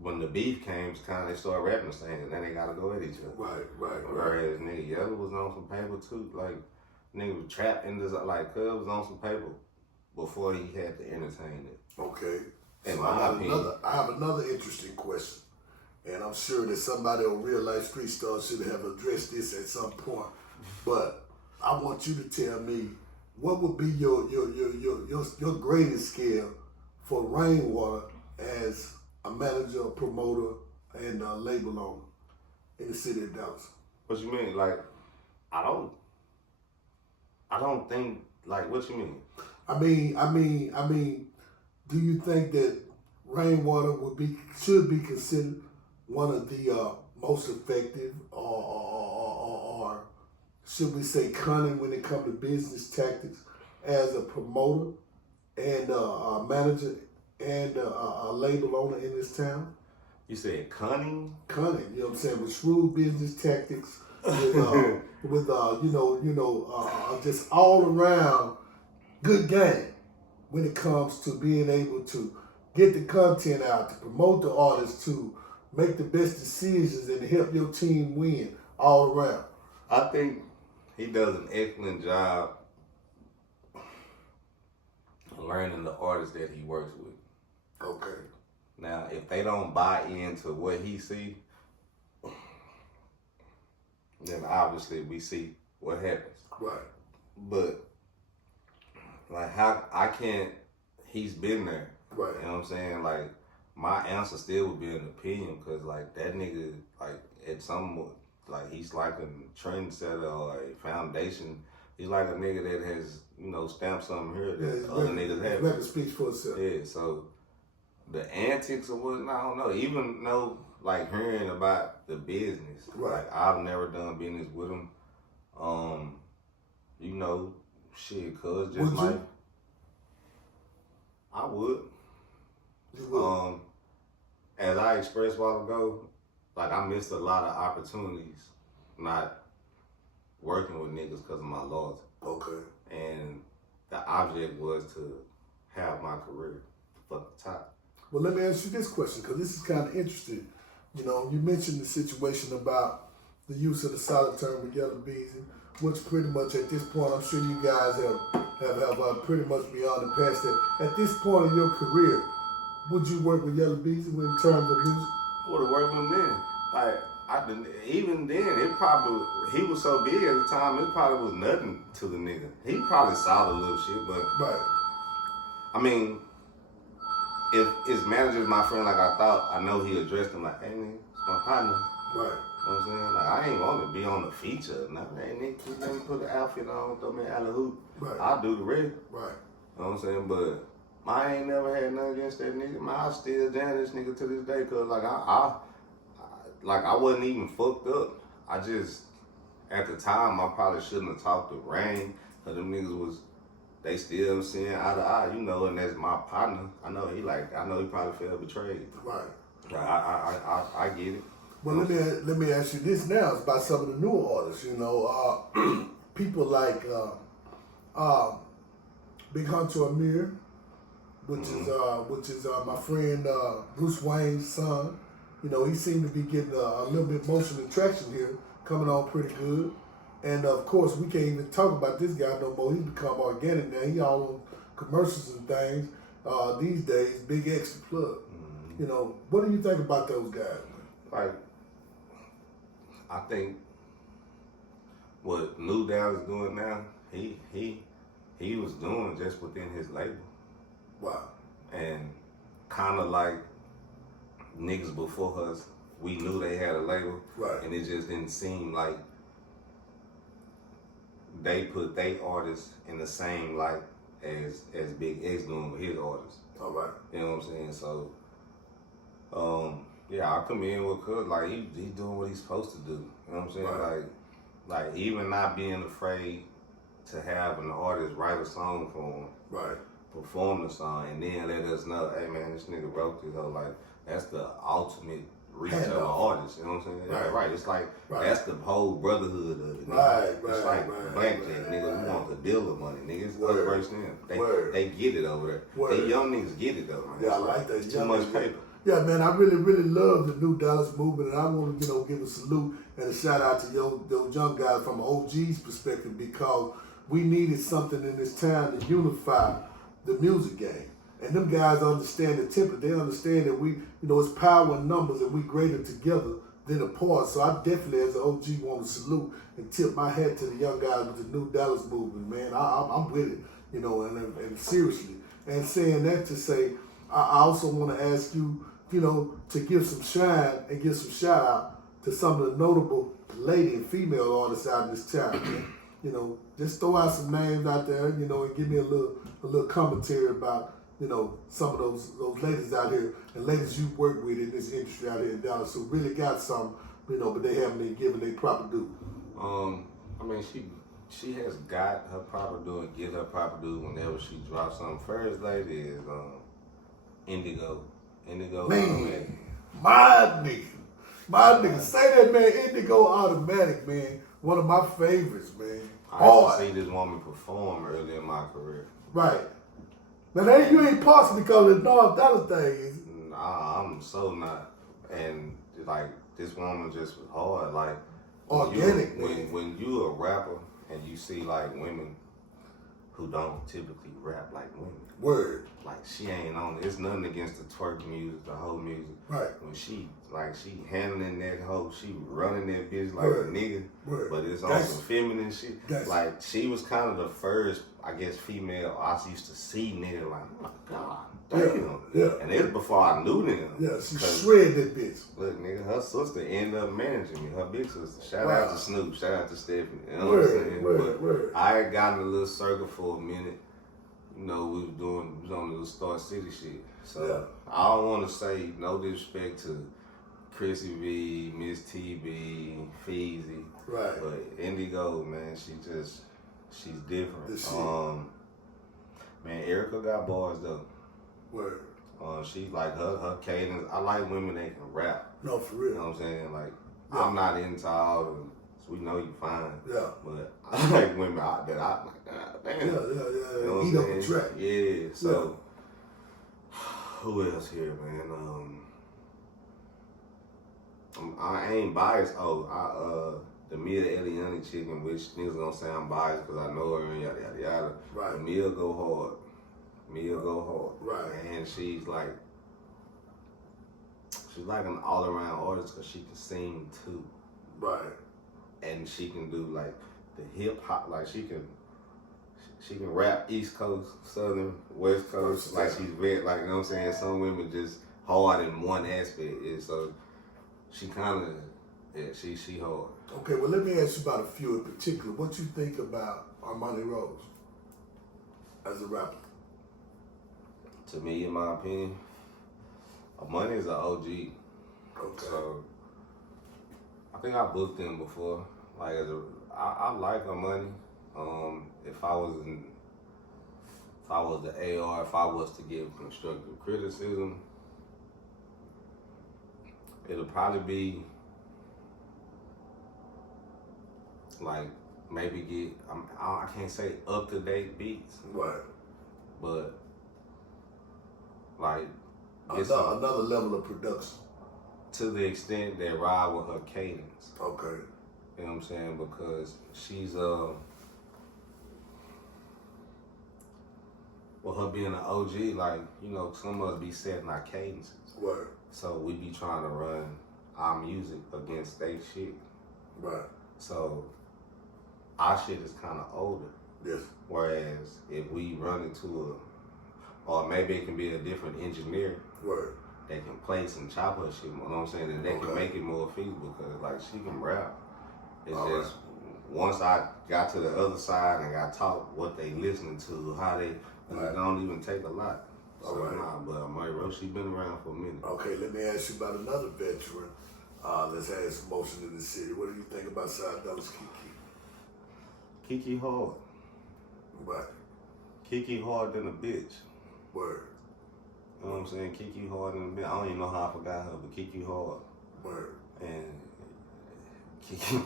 when the beef came, it's kind of, they started rapping the same, and then they gotta go at each other. Right. Whereas nigga Yellow was on some paper too. Like, nigga was trapped in this, like, Cuz was on some paper before he had to entertain it. Okay. In So my opinion. I have another interesting question. And I'm sure that somebody on Real Life Street Stars should have addressed this at some point. But I want you to tell me, what would be your grading scale for Rainwater as a manager, a promoter, and a label owner in the city of Dallas? What you mean? Like, I don't think, like, what you mean? I mean, do you think that Rainwater should be considered one of the most effective or should we say cunning when it comes to business tactics as a promoter and a manager and a label owner in this town. You said cunning? Cunning, you know what I'm saying, with shrewd business tactics, with just all around good game when it comes to being able to get the content out, to promote the artists, to make the best decisions and help your team win all around. I think he does an excellent job learning the artists that he works with. Okay. Now, if they don't buy into what he see, then obviously we see what happens. Right. But like how I can't, he's been there. Right. You know what I'm saying? Like my answer still would be an opinion because like that nigga like at some like he's like a trendsetter or a foundation. He's like a nigga that has, stamped something here that other niggas haven't. Record speaks for itself. Yeah, so the antics or whatnot, I don't know. Even though like hearing about the business. Right. Like I've never done business with him. Shit, cuz just Would like you? I would. You would. As I expressed a while ago, like I missed a lot of opportunities not working with niggas because of my loyalty. Okay. And the object was to have my career fuck the top. Well, let me ask you this question, because this is kind of interesting. You mentioned the situation about the use of the solid term with Yellow Beezy, which pretty much at this point, I'm sure you guys have pretty much beyond the past that. At this point in your career, would you work with Yellow Beezy in terms of music? I would have worked with him then. Like, even then, he was so big at the time, it probably was nothing to the nigga. He probably saw the little shit, but right. I mean, if his manager's my friend like I thought, I know he addressed him like, hey nigga, it's my partner. Right. You know what I'm saying? Like, I ain't want to be on the feature. Nothing. Hey nigga, let me put the outfit on, throw me out of the hoop. Right. I'll do the rest. Right. You know what I'm saying? But I ain't never had nothing against that nigga. I still down this nigga to this day, cause like I wasn't even fucked up. I just, at the time, I probably shouldn't have talked to Rain, cause them niggas they still seeing eye to eye, and that's my partner. I know he probably felt betrayed. Right. I get it. Well, let me ask you this now. It's about some of the newer artists. People like Big Hunter Amir, which is my friend Bruce Wayne's son. He seemed to be getting a little bit emotional attraction here, coming on pretty good. And of course, we can't even talk about this guy no more. He's become organic now. He all on commercials and things these days. Big Extra Plug. Mm-hmm. What do you think about those guys? Like, I think what New Down is doing now, he was doing just within his label. Wow. And kind of like niggas before us, we knew they had a label, right? And it just didn't seem like they put their artists in the same light as Big X doing with his artists. All right. You know what I'm saying? So, I come in with cuz like he doing what he's supposed to do. You know what I'm saying? Right. Like even not being afraid to have an artist write a song for him. Right. Perform the song and then let us know, hey man, this nigga wrote this. Like that's the ultimate reach of an artist. You know what I'm saying? Right. It's like that's the whole brotherhood of it. Right. It's like blackjack, nigga. We want the dealer money, nigga. It's us versus them. They get it over there. They young niggas get it though. Man. Yeah, I like that. Too much paper. Yeah, man, I really, really love the New Dallas movement, and I want to, give a salute and a shout out to those young guys from an OG's perspective, because we needed something in this town to unify the music game. And them guys understand the template. They understand that we, it's power in numbers and we greater together than apart. So I definitely, as an OG, want to salute and tip my hat to the young guys with the New Dallas movement, man. I'm with it, and seriously. And saying that to say, I also want to ask you, to give some shine and give some shout out to some of the notable lady and female artists out in this town, man. Just throw out some names out there, and give me a little commentary about, some of those ladies out here and ladies you work with in this industry out here in Dallas who really got some, but they haven't been given their proper due. I mean, she has got her proper due and get her proper due whenever she drops something. First lady is Indigo. Indigo. Man, my nigga, say that, man. Indigo Automatic, man. One of my favorites, man. I used to see this woman perform early in my career. Right. Now, that you ain't partially because of the North Dollar thing, is it? Nah, I'm so not. And like this woman just was hard. Like Organic, when you a rapper and you see like women who don't typically rap like women. Word. Like she ain't on it. It's nothing against the twerk music, the whole music. Right. When she handling that hoe, she running that bitch like Word. a nigga. Word. But it's on some feminine shit. Like she was kind of the first, I guess, female I used to see nigga like, oh my God, damn. Yeah. And it was before I knew them. Yeah, she shredded that bitch. Look, nigga, her sister ended up managing me. Her big sister. Shout out to Snoop. Shout out to Stephanie. You know what I'm saying? Word. I had gotten a little circle for a minute. You know, we was on the little Star City shit. So I don't want to say no disrespect to Chrissy V, Miss TB, Feezy. Right. But Indigo, man, she's different. Man, Erica got bars though. Word. She like her cadence. I like women that can rap. No, for real. You know what I'm saying? Like I'm not into all the. We know you fine. Yeah. But I like women out that I like. Damn. Yeah. You know Eat up the track. Yeah. So who else here, man? I ain't biased. The Mia Eliani chicken, which niggas gonna say I'm biased because I know her and yada yada yada. Right. But Mia go hard. Right. And she's like an all around artist because she can sing too. Right. And she can do like the hip hop, like she can rap East Coast, Southern, West Coast, like she's very, like, you know what I'm saying? Some women just hard in one aspect, so she kind of, she hard. Okay, well, let me ask you about a few in particular. What you think about Armani Rose as a rapper? To me, in my opinion, Armani is an OG. Okay. So I think I booked him before. Like I like Armani. If I was the AR, if I was to give constructive criticism, it'll probably be like maybe I can't say up to date beats, Right. but like another level of production. To the extent that ride with her cadence. Okay. You know what I'm saying? Because she's well, her being an OG, like, you know, some of us be setting our cadences. Right. So we be trying to run our music against their shit. Right. So our shit is kind of older. Yes. Whereas if we run into or maybe it can be a different engineer. Right. They can play some chop her shit, you know what I'm saying? And they can make it more feasible because, like, she can rap. It's just, once I got to the other side and got taught what they listening to, how they, it don't even take a lot. So, but Amari Rose, she been around for a minute. Okay, let me ask you about another veteran. Let's add some motion in the city. What do you think about Side Dollars Kiki? Kiki hard. Right. Kiki hard than a bitch. Word. You know what I'm saying? Kiki hard than a bitch. I don't even know how I forgot her, but Kiki hard. Word. And Kiki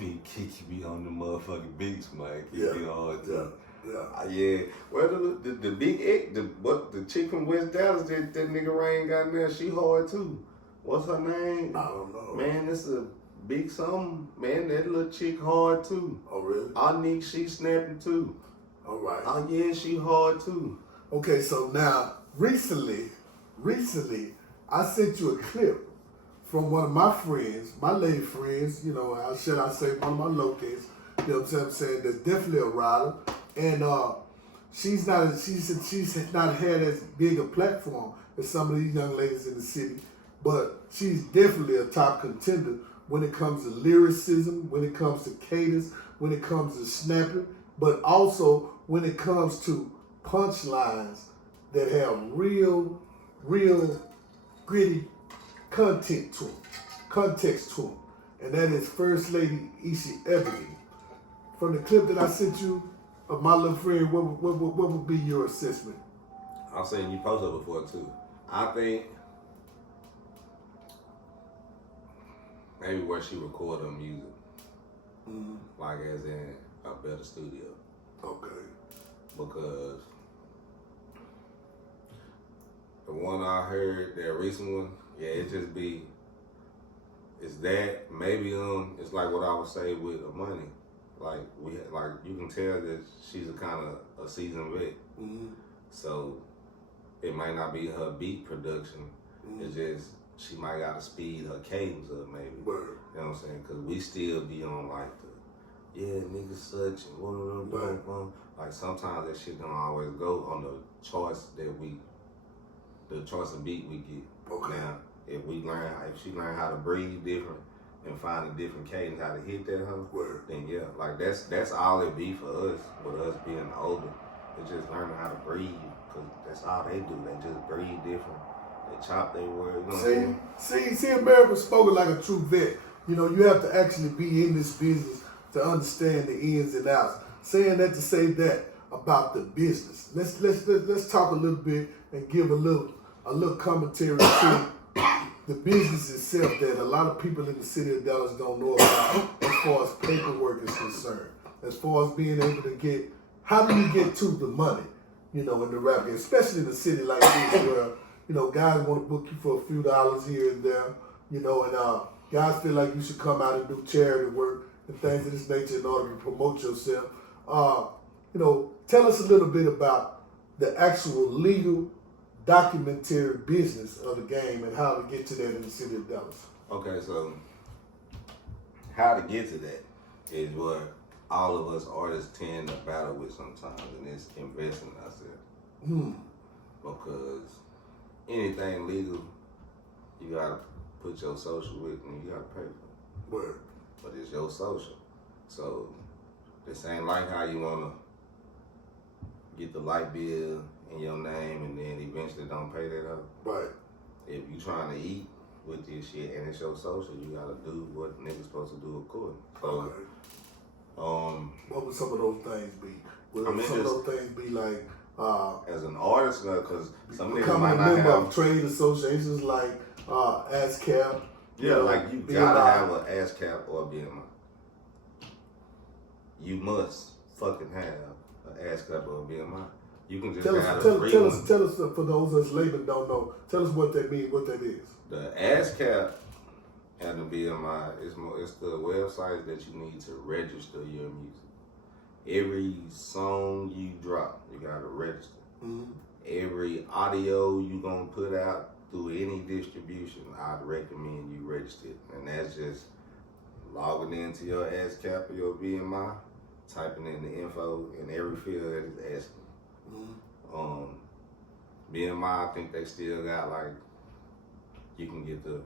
be on the motherfucking beats, man. Kiki hard too. Yeah. Well, the big egg, the chick from West Dallas that nigga Rain got there, she hard too. What's her name? I don't know. Man, this a big something. Man, that little chick hard too. Oh, really? Anique, she snapping too. All right. Oh yeah, she hard too. Okay, so now recently, I sent you a clip from one of my friends, my lady friends. You know, I say one of my locates. You know what I'm saying? There's definitely a rider, and she's not had as big a platform as some of these young ladies in the city, but she's definitely a top contender when it comes to lyricism, when it comes to cadence, when it comes to snapping, but also when it comes to punchlines that have real gritty context to them. And that is First Lady Ishi Ebony. From the clip that I sent you of my little friend, what would be your assessment? I've seen you post her before too. I think maybe where she recorded her music, like as in a better studio. Okay. Because the one I heard, that recent one, yeah, it just be, it's that, maybe it's like what I would say with the money. Like you can tell that she's a kind of a seasoned vet. So it might not be her beat production. It's just she might gotta speed her cadence up maybe. Word. You know what I'm saying? Cause we still be on like the niggas such and one. Like sometimes that shit don't always go on the choice the choice of beat we get. Okay. Now if she learn how to breathe different and find a different cadence how to hit that Word. then yeah, like that's all it be for us, with us being older. It's just learning how to breathe, cause that's all they do. They just breathe different. They chop their words. You know See, America spoken like a true vet. You know, you have to actually be in this business to understand the ins and outs. Saying that to say that about the business. Let's talk a little bit and give a little commentary to the business itself that a lot of people in the city of Dallas don't know about as far as paperwork is concerned. As far as being able to get, how do you get to the money, you know, in the rap game, especially in a city like this where, you know, guys want to book you for a few dollars here and there, you know, and guys feel like you should come out and do charity work and things of this nature in order to promote yourself. You know, tell us a little bit about the actual legal documentary business of the game and how to get to that in the city of Dallas. Okay, so how to get to that is what all of us artists tend to battle with sometimes, and it's investing in ourselves. Because anything legal, you gotta put your social with and you gotta pay for it. Word. But it's your social. So this ain't like how you wanna get the light bill in your name and then eventually don't pay that up. Right. If you trying to eat with this shit and it's your social, you gotta do what niggas supposed to do according. So, okay. What would some of those things be? Would I mean, some of those things be like as an artist, because some niggas becoming might a not member have of trade associations like ASCAP? Yeah, like you gotta have an ASCAP or a BMI. You must fucking have an ASCAP or a BMI. You can just tell have us for those that's labor don't know. Tell us what that means, what that is. The ASCAP and the BMI it's the website that you need to register your music. Every song you drop, you gotta register. Every audio you gonna put out through any distribution, I'd recommend you register it. And that's just logging into your ASCAP or your BMI, typing in the info in every field that it's asking. BMI, I think they still got like, you can get the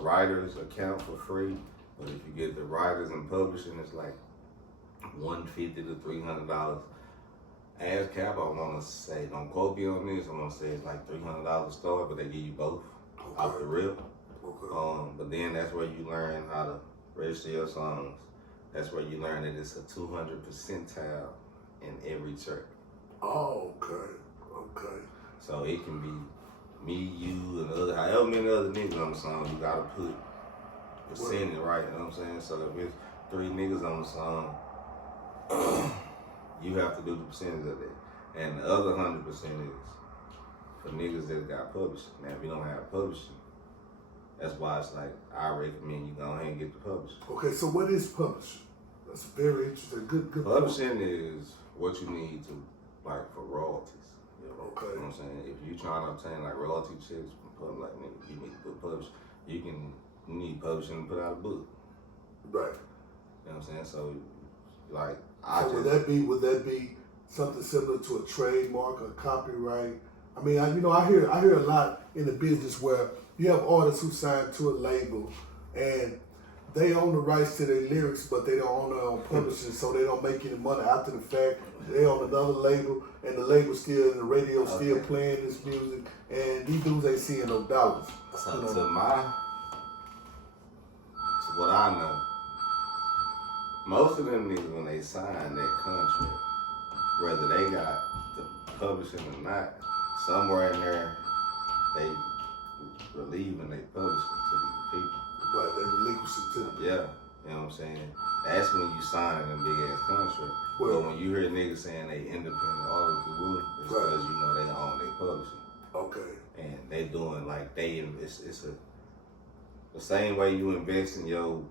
writer's account for free, but if you get the writers and publishing, it's like $150 to $300. ASCAP, I want to say, don't quote me on this, I'm going to say it's like $300 start, but they give you both off the rip. But then that's where you learn how to register your songs. That's where you learn that it's a 200 percentile in every track. Oh, okay. So it can be me, you, and however many other niggas on the song, you gotta put percentage right, you know what I'm saying? So if it's 3 niggas on the song, you have to do the percentage of that. And the other 100% is for niggas that got publishing. Now if you don't have publishing, that's why it's like, I recommend you go ahead and get the publishing. Okay, so what is publishing? That's very interesting. Good Publishing is what you need to, like, for royalties. Okay. You know what I'm saying? If you trying to obtain like royalty checks from like nigga, you need to publish. You need publishing to put out a book. Right. You know what I'm saying? So like would that be something similar to a trademark or copyright? I mean, I hear a lot in the business where you have artists who sign to a label and they own the rights to their lyrics, but they don't own their own publishing, so they don't make any money after the fact. They own another label, and the label still, and the radio still playing this music, and these dudes ain't seeing no dollars. So to what I know, most of them niggas when they sign that contract, whether they got the publishing or not, somewhere in there they relieving they publishing to these people. Right, they relinquish it to them. Yeah, you know what I'm saying? That's when you signing them big ass contract. Well, but when you hear niggas saying they independent artists, it's because you know they own their publishing. Okay. And they doing like it's the same way you invest in your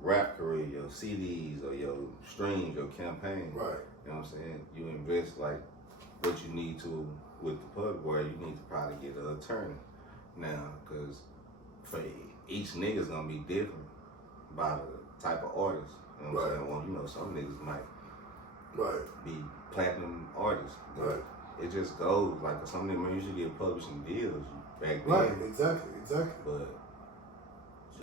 rap career, your CDs or your streams, your campaign. Right. You know what I'm saying? You invest like what you need to with the public, where you need to probably get an attorney now, because for each nigga's gonna be different by the type of artist. You know what I'm saying? Well, you know, some niggas might be platinum artists. Right. It just goes like some niggas usually get publishing deals back then. Right. Exactly. But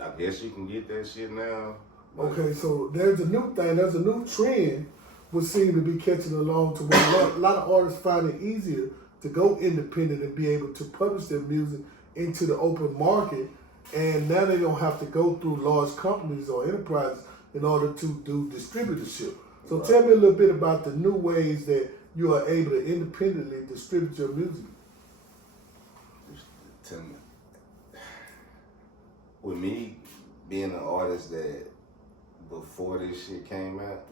I guess you can get that shit now. Okay, so there's a new thing. There's a new trend which seems to be catching along to where a lot of artists find it easier to go independent and be able to publish their music into the open market. And now they don't have to go through large companies or enterprises in order to do distributorship. So tell me a little bit about the new ways that you are able to independently distribute your music. With me being an artist that before this shit came out,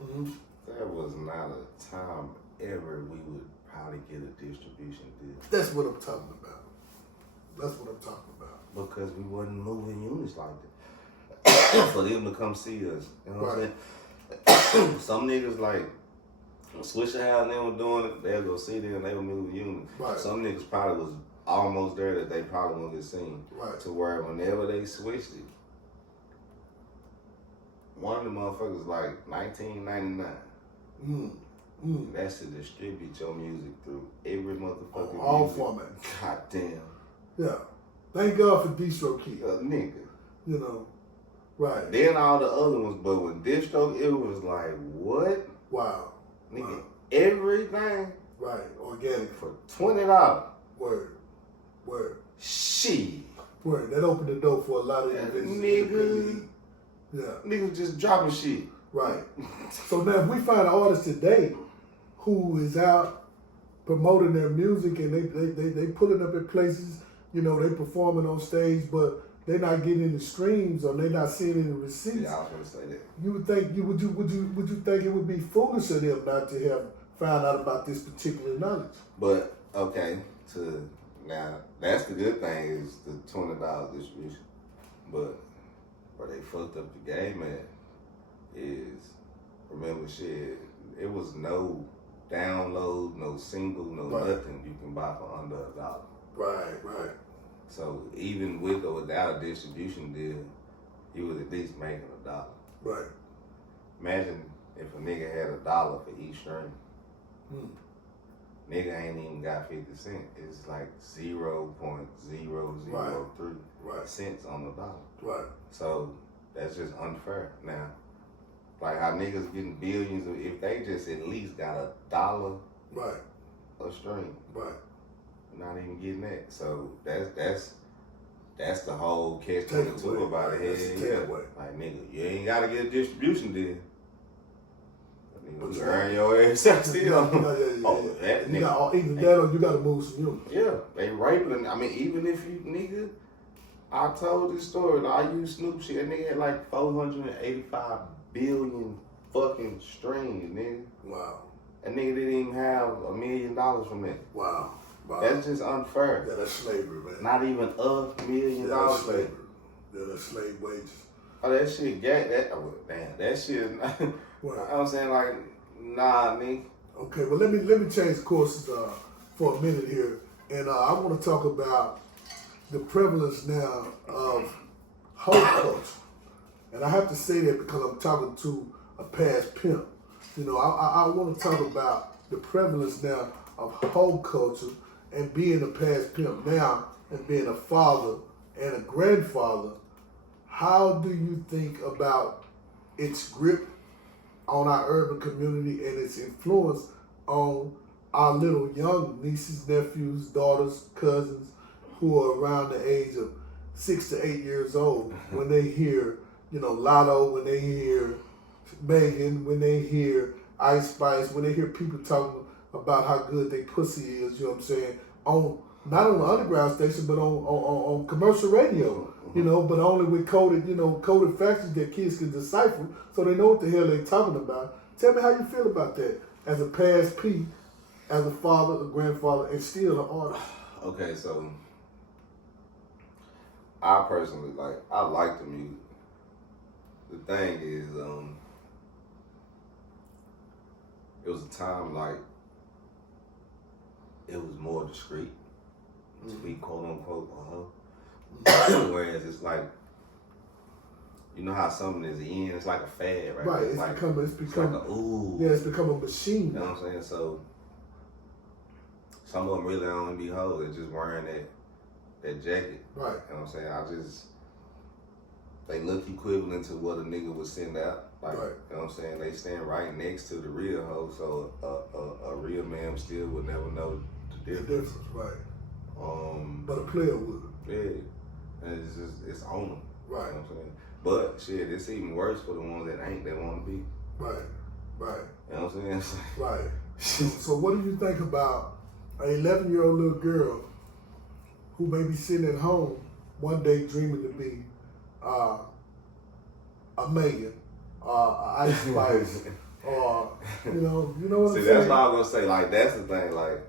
there was not a time ever we would probably get a distribution deal. That's what I'm talking about. Because we wasn't moving units like that. For them to come see us. You know what I'm saying? Some niggas like Swishahouse and they were doing it, they'll go see them and they were moving units. Right. Some niggas probably was almost there that they probably won't get seen. Right. To where whenever they switched it, one of the motherfuckers like $19.99. That's to distribute your music through every motherfucking all music. formats. Goddamn. Yeah. Thank God for DistroKid. Nigga. You know. Right. Then all the other ones, but with Distro, it was like, what? Wow. Nigga, everything Right. Organic. for $20. Word. Shit. Word. That opened the door for a lot of Nigga. Yeah. Niggas just dropping shit. Right. So now if we find an artist today who is out promoting their music and they pulling up at places, you know, they performing on stage, but they're not getting any streams or they're not seeing any receipts. Yeah, I was gonna say that. You would think would you think it would be foolish of them not to have found out about this particular knowledge? But okay, now that's the good thing is the $20 distribution. But where they fucked up the game at is, remember shit, it was no download, no single, no nothing you can buy for under $1. Right. So even with or without a distribution deal, you was at least making $1. Right. Imagine if a nigga had $1 for each stream. Nigga ain't even got 50 cents. It's like 0.0003 cents on the dollar. Right. So that's just unfair. Now, like how niggas getting billions, if they just at least got $1 a stream. Right. Not even getting that. So that's the whole catch-22 about it. Yeah. Like nigga, you ain't gotta get a distribution deal. You earn your ass out still. You gotta move some units. Yeah, they raping. I mean, even if you nigga, I told this story. I used Snoop shit. That nigga had like 485 billion fucking streams, nigga. Wow. That nigga didn't even have $1 million from that. Wow. That's just unfair. Yeah, that's slavery, man. Not even $1 million. Yeah, that's slavery. Yeah, that's slave wages. Oh, that shit, that shit. I'm saying like, nah, nigga. Okay, well let me change courses for a minute here, and I want to talk about the prevalence now of hoe culture, and I have to say that because I'm talking to a past pimp. You know, I want to talk about the prevalence now of hoe culture and being a past pimp now and being a father and a grandfather. How do you think about its grip on our urban community and its influence on our little young nieces, nephews, daughters, cousins who are around the age of 6 to 8 years old when they hear, you know, Lotto, when they hear Megan, when they hear Ice Spice, when they hear people talking about how good they pussy is, you know what I'm saying, on not on the underground station, but on commercial radio, you know, but only with coded, you know, coded factors that kids can decipher so they know what the hell they're talking about. Tell me how you feel about that as a past P, as a father, a grandfather, and still an artist. Okay, so I personally I like the music. The thing is, it was a time it was more discreet, to be quote unquote, whereas it's like, you know how something is in, it's like a fad, right? Right, it's become like a ooh. Yeah, it's become a machine. You know what I'm saying? So some of them really don't be hoes. They're just wearing that jacket. Right. You know what I'm saying? They look equivalent to what a nigga would send out. Like, right. You know what I'm saying? They stand right next to the real hoe, so a real man still would never know the difference. Right. But a But player would. yeah, and it's on them. Right. You know what I'm saying? But shit, it's even worse for the ones that ain't that want to be. Right. Right. You know what I'm saying? Right. So what do you think about an 11-year-old little girl who may be sitting at home one day dreaming to be a Megan, Ice Spice, or you know what I'm saying? See, that's what I was gonna say. Like, that's the thing. Like,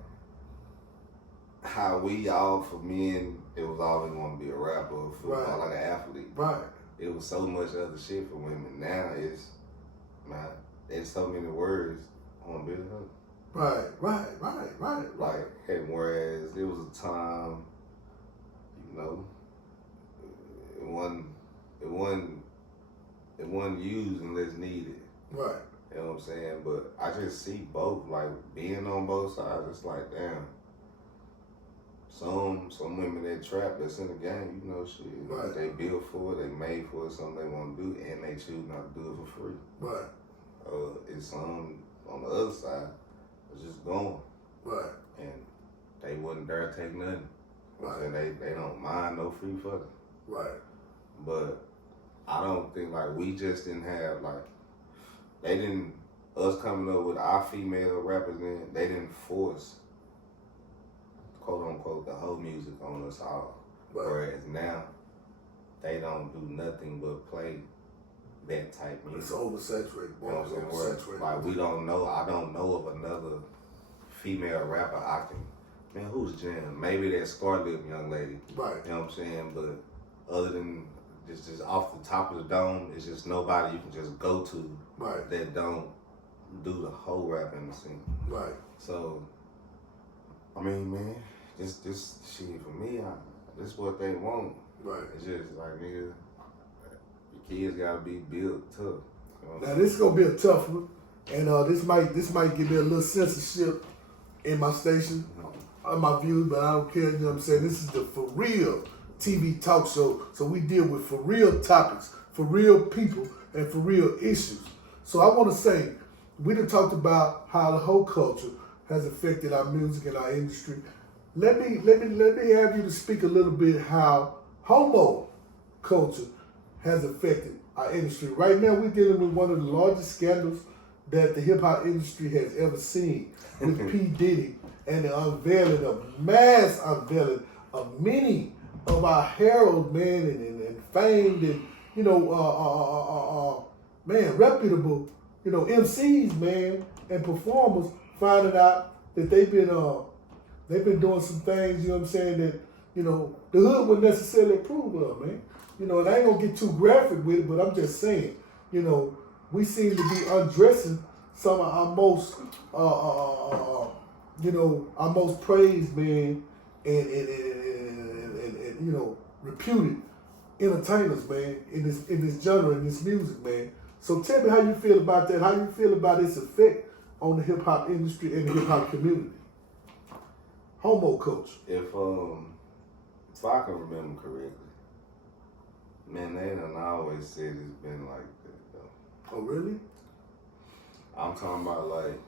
how we all, for men, it was always want to be a rapper, or football, Right. like an athlete. Right. It was so much other shit for women. Now it's so many words on Billy Hook. Right. Like, and whereas there was a time, you know, it wasn't used unless needed. Right. You know what I'm saying? But I just see both, like, being on both sides. It's like, damn. Some women that trap that's in the game, you know, shit. Right. They built for it, they made for it, something they want to do, and they choose not to do it for free. Right. It's some on the other side that's just going. Right. And they wouldn't dare take nothing. Right. And they don't mind no free fucking. Right. But I don't think, like, we just didn't have, they didn't, us coming up with our female rappers, then they didn't force, quote unquote, the whole music on us all. Right. Whereas now, they don't do nothing but play that type music. It's oversaturated. You know what I'm saying? Where, Oversaturated. like, I don't know of another female rapper I can, man, who's Jam? Maybe that Scarlet young lady. Right. You know what I'm saying? But other than just off the top of the dome, it's just nobody you can just go to Right. that don't do the whole rap in the scene. Right. So, I mean, man, this shit for me, this is what they want. Right. It's just like, nigga, your kids gotta be built tough. You know? Now this is gonna be a tough one, and this might give me a little censorship in my station, on my views, but I don't care. You know what I'm saying? This is the For Real TV talk show, so we deal with for real topics, for real people, and for real issues. So I want to say, we done talked about how the whole culture has affected our music and our industry. Let me have you to speak a little bit how homo culture has affected our industry. Right now, we're dealing with one of the largest scandals that the hip hop industry has ever seen with P. Diddy and the mass unveiling of many of our herald, man, and famed and, you know, reputable, you know, MCs, man, and performers finding out that they've been doing some things, you know what I'm saying, that, you know, the hood wouldn't necessarily approve of, man. You know, and I ain't gonna get too graphic with it, but I'm just saying, you know, we seem to be undressing some of our most, you know, our most praised, man, and you know, reputed entertainers, man, in this genre, in this music, man. So tell me how you feel about that. How you feel about its effect on the hip hop industry and the hip hop community? Homo culture. If I can remember correctly, man, they done always said it's been like that, though. Oh, really? I'm talking about, like,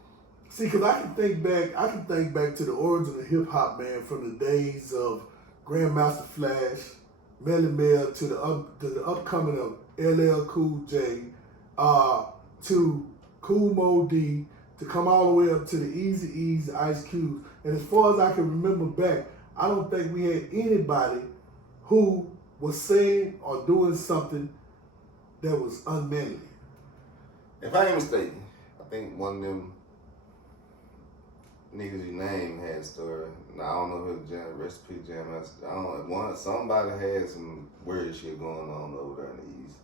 see, because I can think back to the origin of hip hop, man, from the days of Grandmaster Flash, Melly Mel, to the upcoming of LL Cool J, to Kool Moe Dee, to come all the way up to the Eazy-E's, Ice Cube. And as far as I can remember back, I don't think we had anybody who was saying or doing something that was unmanly. If I ain't mistaken, I think one of them niggas you named had a story. Now, I don't know who the Jam, recipe Jam Master. I don't know. Somebody had some weird shit going on over there in the East,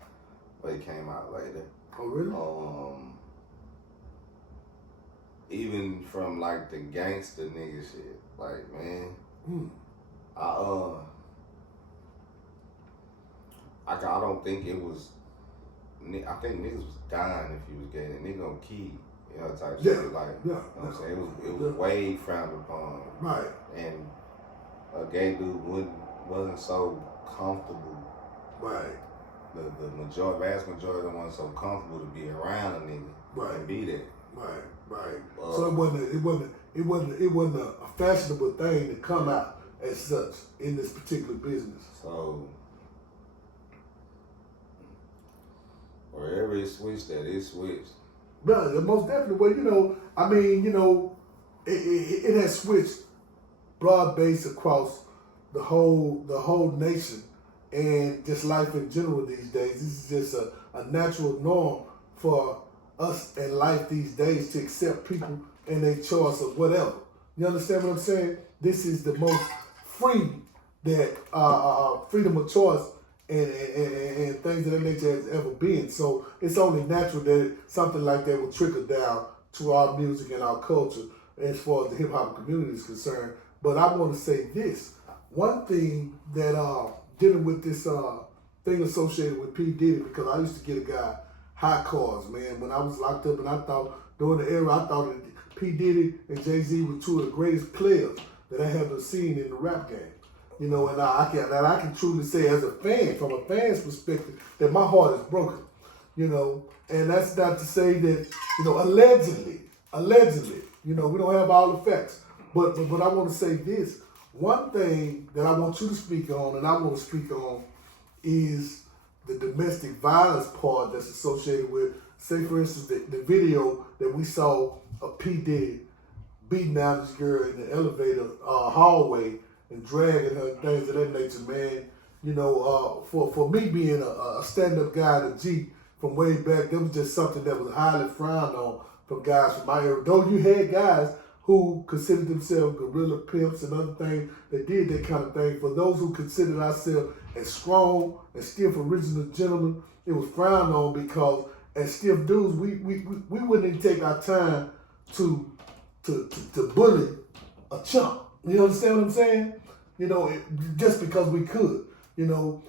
but it came out later. Oh, really? Even from like the gangster nigga shit, like man, I don't think it was. I think niggas was dying if you was gay. And nigga gonna kill you, you know, type shit. Like, you know what I'm saying? It was way frowned upon. Right. And a gay dude wasn't so comfortable. Right. The vast majority of them wasn't so comfortable to be around a nigga. Right. And be there. Right. So it wasn't a fashionable thing to come out as such in this particular business. So wherever it switched at, it switched. No, most definitely. Well, it has switched broad based across the whole nation and just life in general these days. This is just a natural norm for us in life these days to accept people and their choice of whatever. You understand what I'm saying? This is the most free that freedom of choice and things of that nature has ever been. So it's only natural that something like that will trickle down to our music and our culture as far as the hip hop community is concerned. But I want to say this. One thing that dealing with this thing associated with P. Diddy, because I used to get a guy high cars, man, when I was locked up, and I thought during the era, I thought that P. Diddy and Jay-Z were two of the greatest players that I ever seen in the rap game. You know, and I can truly say as a fan, from a fan's perspective, that my heart is broken. You know, and that's not to say that, allegedly, we don't have all the facts. But I want to say this. One thing that I want you to speak on, and I want to speak on, is the domestic violence part that's associated with, say for instance, the video that we saw of P. Diddy beating down this girl in the elevator hallway and dragging her and things of that nature, man. For me being a stand-up guy in the G from way back, that was just something that was highly frowned on from guys from my era. Though you had guys who considered themselves gorilla pimps and other things that did that kind of thing. For those who considered ourselves as strong and stiff original gentlemen, it was frowned on because as stiff dudes, we wouldn't even take our time to bully a chump. You understand what I'm saying? Just because we could.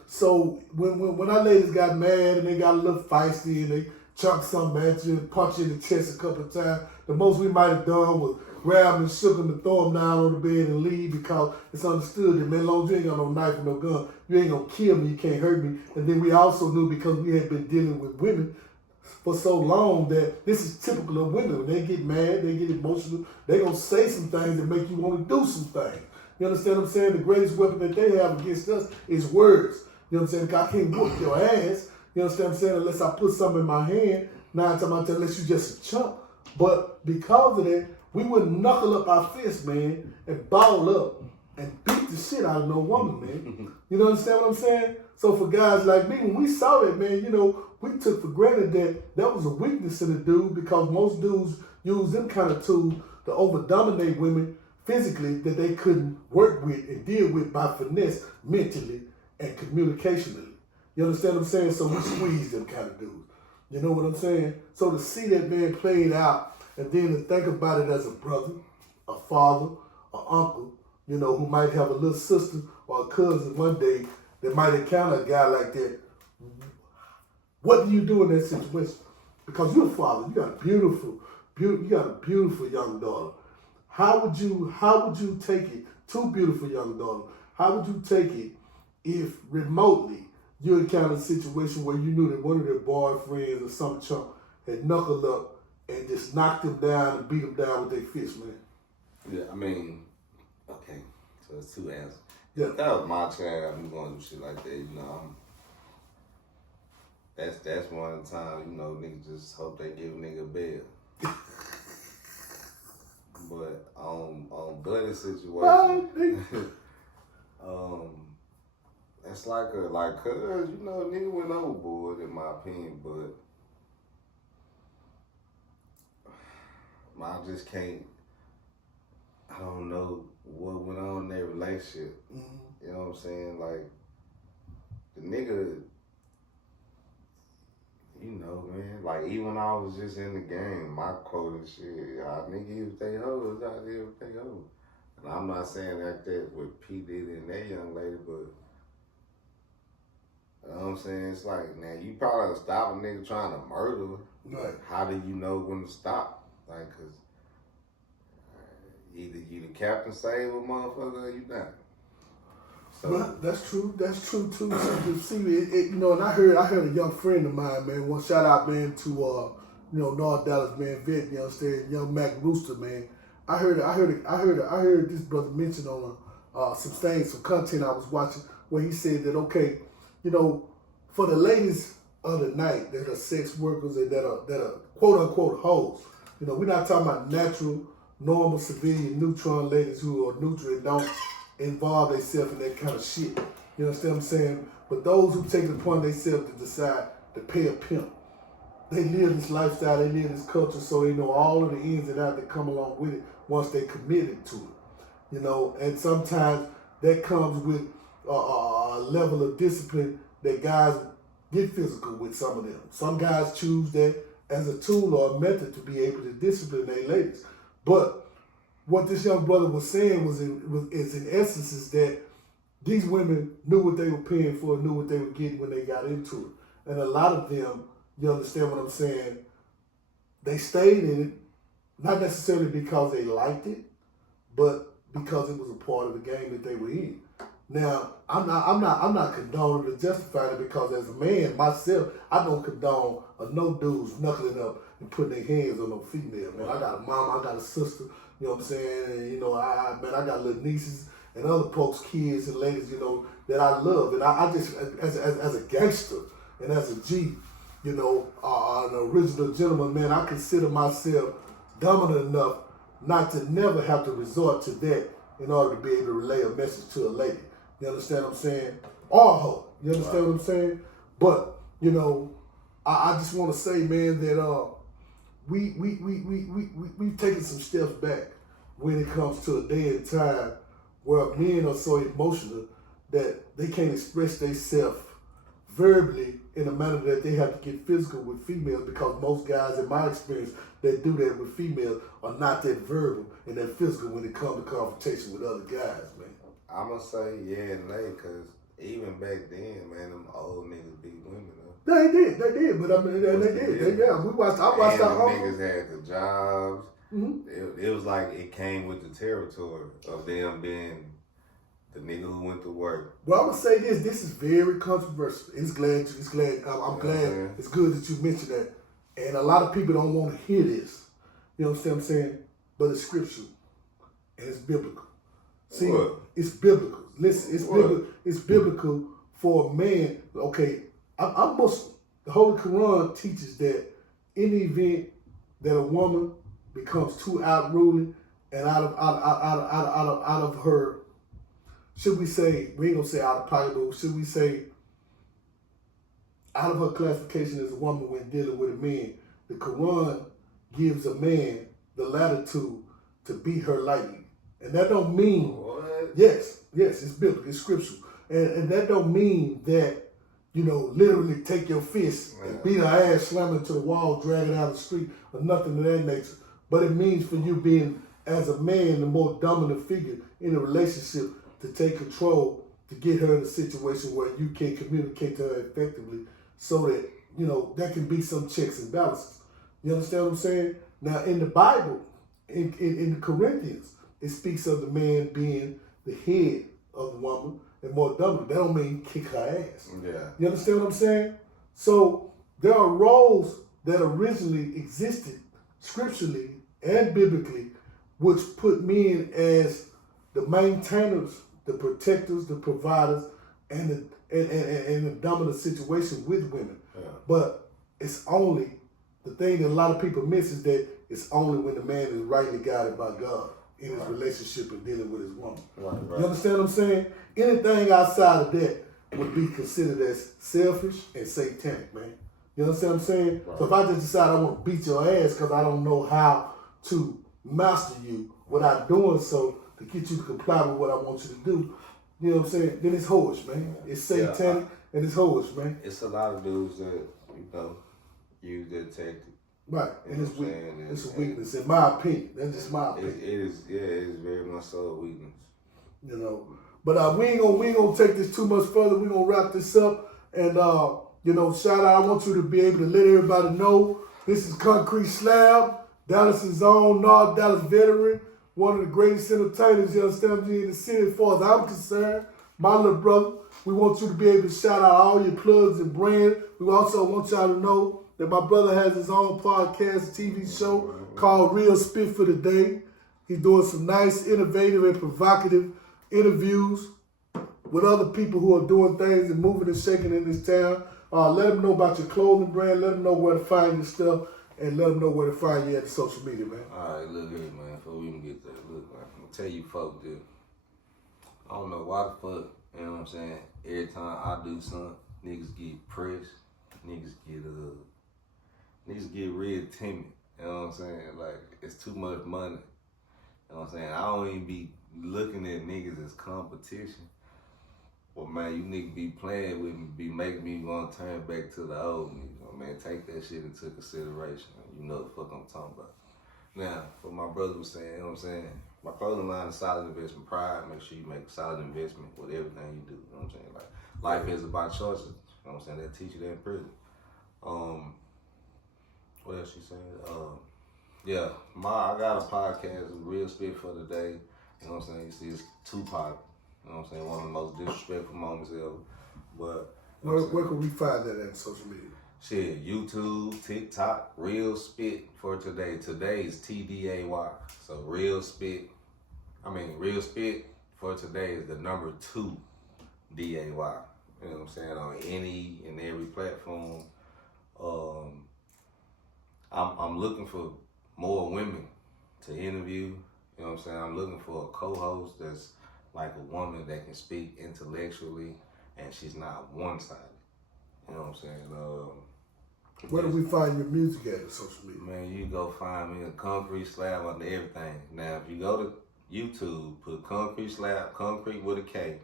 So when our ladies got mad and they got a little feisty and they chucked something at you and punched you in the chest a couple of times, the most we might have done was grab them and shook them and throw them down on the bed and leave, because it's understood that, man, as long as you ain't got no knife and no gun, you ain't gonna kill me, you can't hurt me. And then we also knew, because we had been dealing with women for so long, that this is typical of women. When they get mad, they get emotional, they gonna say some things that make you want to do some things. You understand what I'm saying? The greatest weapon that they have against us is words. You know what I'm saying? I can't whoop your ass. You understand what I'm saying? Unless I put something in my hand, 9 times out of 10, unless you just a chump. But because of that, we would knuckle up our fists, man, and ball up and beat the shit out of no woman, man. You understand what I'm saying? So for guys like me, when we saw that, man, we took for granted that was a weakness in the dude, because most dudes use them kind of tools to over-dominate women physically that they couldn't work with and deal with by finesse, mentally and communicationally. You understand what I'm saying? So we squeeze them kind of dudes. You know what I'm saying? So to see that man played out, and then to think about it as a brother, a father, an uncle, who might have a little sister or a cousin one day that might encounter a guy like that. What do you do in that situation? Because you're a father, you got a beautiful young daughter. How would you take it? Two beautiful young daughters. How would you take it if remotely you encountered a situation where you knew that one of their boyfriends or some chump had knuckled up and just knocked them down and beat them down with their fist, man? Yeah, I mean, okay, so it's two answers. Yeah. If that was my child, I'm going to do shit like that, That's one of the times, niggas just hope they give a nigga bail. But on Buddy's situation, it's like cause you know, nigga went overboard in my opinion, but I just can't. I don't know what went on in their relationship. Mm-hmm. You know what I'm saying? Like the nigga, you know, man. Like even when I was just in the game, my quote and shit, y'all niggas they hoes out there with they hoes. And I'm not saying like that with P Diddy and that young lady, but you know what I'm saying? It's like, now you probably stop a nigga trying to murder. Right. How do you know when to stop? Like, cause either you the captain save a motherfucker or you not. So well, that's true. That's true too. So, see, you know, and I heard a young friend of mine, man. One shout out, man, to you know, North Dallas, man, vet, you understand, young Mac Rooster, man. I heard this brother mention on some content I was watching where he said that, okay, you know, for the ladies of the night that are sex workers and that are quote unquote hoes, you know, we're not talking about natural, normal, civilian, neutron ladies who are neutral and don't involve themselves in that kind of shit. You understand what I'm saying? But those who take it upon themselves to decide to pay a pimp, they live this lifestyle, they live this culture, so they know all of the ins and outs that come along with it once they committed to it. You know, and sometimes that comes with a level of discipline that guys get physical with some of them. Some guys choose that as a tool or a method to be able to discipline their ladies. But what this young brother was saying is in essence is that these women knew what they were paying for, knew what they were getting when they got into it. And a lot of them, you understand what I'm saying, they stayed in it, not necessarily because they liked it, but because it was a part of the game that they were in. Now, I'm not condoning or justifying it, because as a man myself, I don't condone no dudes knuckling up and putting their hands on no female. Man, I got a mom, I got a sister, you know what I'm saying, and you know, I got little nieces and other folks, kids and ladies, you know, that I love, and I just as a gangster and as a G, you know, an original gentleman, man, I consider myself dominant enough not to never have to resort to that in order to be able to relay a message to a lady. You understand what I'm saying? Or a hoe. You understand what I'm saying? But, you know, I just want to say, man, that we've taken some steps back when it comes to a day and time where men are so emotional that they can't express themselves verbally in a manner that they have to get physical with females, because most guys, in my experience, that do that with females are not that verbal and that physical when it comes to confrontation with other guys, man. I'm gonna say yeah and nay, cause even back then, man, them old niggas beat women up. They did, but I mean, they did. I watched our niggas uncle. had the jobs. Mm-hmm. It was like it came with the territory of them being the nigga who went to work. Well, I'm gonna say this. This is very controversial. I'm glad. Yeah. It's good that you mentioned that. And a lot of people don't want to hear this. You know what I'm saying? But it's scriptural and it's biblical. See, it's biblical. Listen, it's biblical. It's biblical for a man. Okay, I'm Muslim. The Holy Quran teaches that in the event that a woman becomes too outruling and out of her, should we say, we ain't gonna say out of pocket, but should we say out of her classification as a woman when dealing with a man, the Quran gives a man the latitude to beat her lightly. And that don't mean, yes, it's biblical, it's scriptural. And that don't mean that, you know, literally take your fist and beat her ass, slam her to the wall, drag her out the street, or nothing of that nature. But it means for you being, as a man, the more dominant figure in a relationship, to take control, to get her in a situation where you can communicate to her effectively, so that, you know, there can be some checks and balances. You understand what I'm saying? Now, in the Bible, in the Corinthians, it speaks of the man being the head of the woman and more dominant. That don't mean kick her ass. Yeah. You understand what I'm saying? So there are roles that originally existed scripturally and biblically, which put men as the maintainers, the protectors, the providers, and the dominant situation with women. Yeah. But it's only, the thing that a lot of people miss is that it's only when the man is rightly guided by God in his relationship and dealing with his woman. Right. You understand what I'm saying? Anything outside of that, would be considered as selfish and satanic, man. You understand what I'm saying? Right. So if I just decide I want to beat your ass because I don't know how to master you without doing so to get you to comply with what I want you to do, you know what I'm saying? Then it's horse, man. It's satanic and it's horse, man. It's a lot of dudes that, use that tactic. Right, You and know what I'm saying? it's a weakness, in my opinion. That's just my opinion. It is very much so a weakness. You know, but we ain't gonna take this too much further. We're gonna wrap this up, and shout out. I want you to be able to let everybody know this is Concrete Slab, Dallas' own North Dallas veteran, one of the greatest entertainers, you understand me, in the city as far as I'm concerned. My little brother. We want you to be able to shout out all your plugs and brands. We also want y'all to know that my brother has his own podcast, TV show called Real Spit for the Day. He's doing some nice, innovative, and provocative interviews with other people who are doing things and moving and shaking in this town. Let them know about your clothing brand. Let them know where to find your stuff, and let them know where to find you at the social media, man. All right, look here, man. Before we even get there, look, man. I'm gonna tell you, folks, that I don't know why the fuck. You know what I'm saying? Every time I do something, niggas get pressed. Niggas get real timid. You know what I'm saying? Like, it's too much money. You know what I'm saying? I don't even be looking at niggas as competition. Well, man, you niggas be playing with me, be making me want to turn back to the old me. You know, man, take that shit into consideration. You know the fuck I'm talking about. Now, what my brother was saying, you know what I'm saying? My clothing line is solid investment. Pride, make sure you make a solid investment with everything you do. You know what I'm saying? Like, life is about choices. You know what I'm saying? They teach you that in prison. What else she said? I got a podcast, Real Spit for the Day. You know what I'm saying? You see, it's Tupac. You know what I'm saying? One of the most disrespectful moments ever. But where can we find that at social media? Shit, YouTube, TikTok, Real Spit for Today. Today is TDAY. So Real Spit for Today is the number 2 DAY. You know what I'm saying? On any and every platform. I'm looking for more women to interview. You know what I'm saying? I'm looking for a co-host that's like a woman that can speak intellectually and she's not one-sided. You know what I'm saying? Where do we find your music at social media? Man, you go find me a Concrete Slab under everything. Now, if you go to YouTube, put Concrete Slab, Concrete with a K,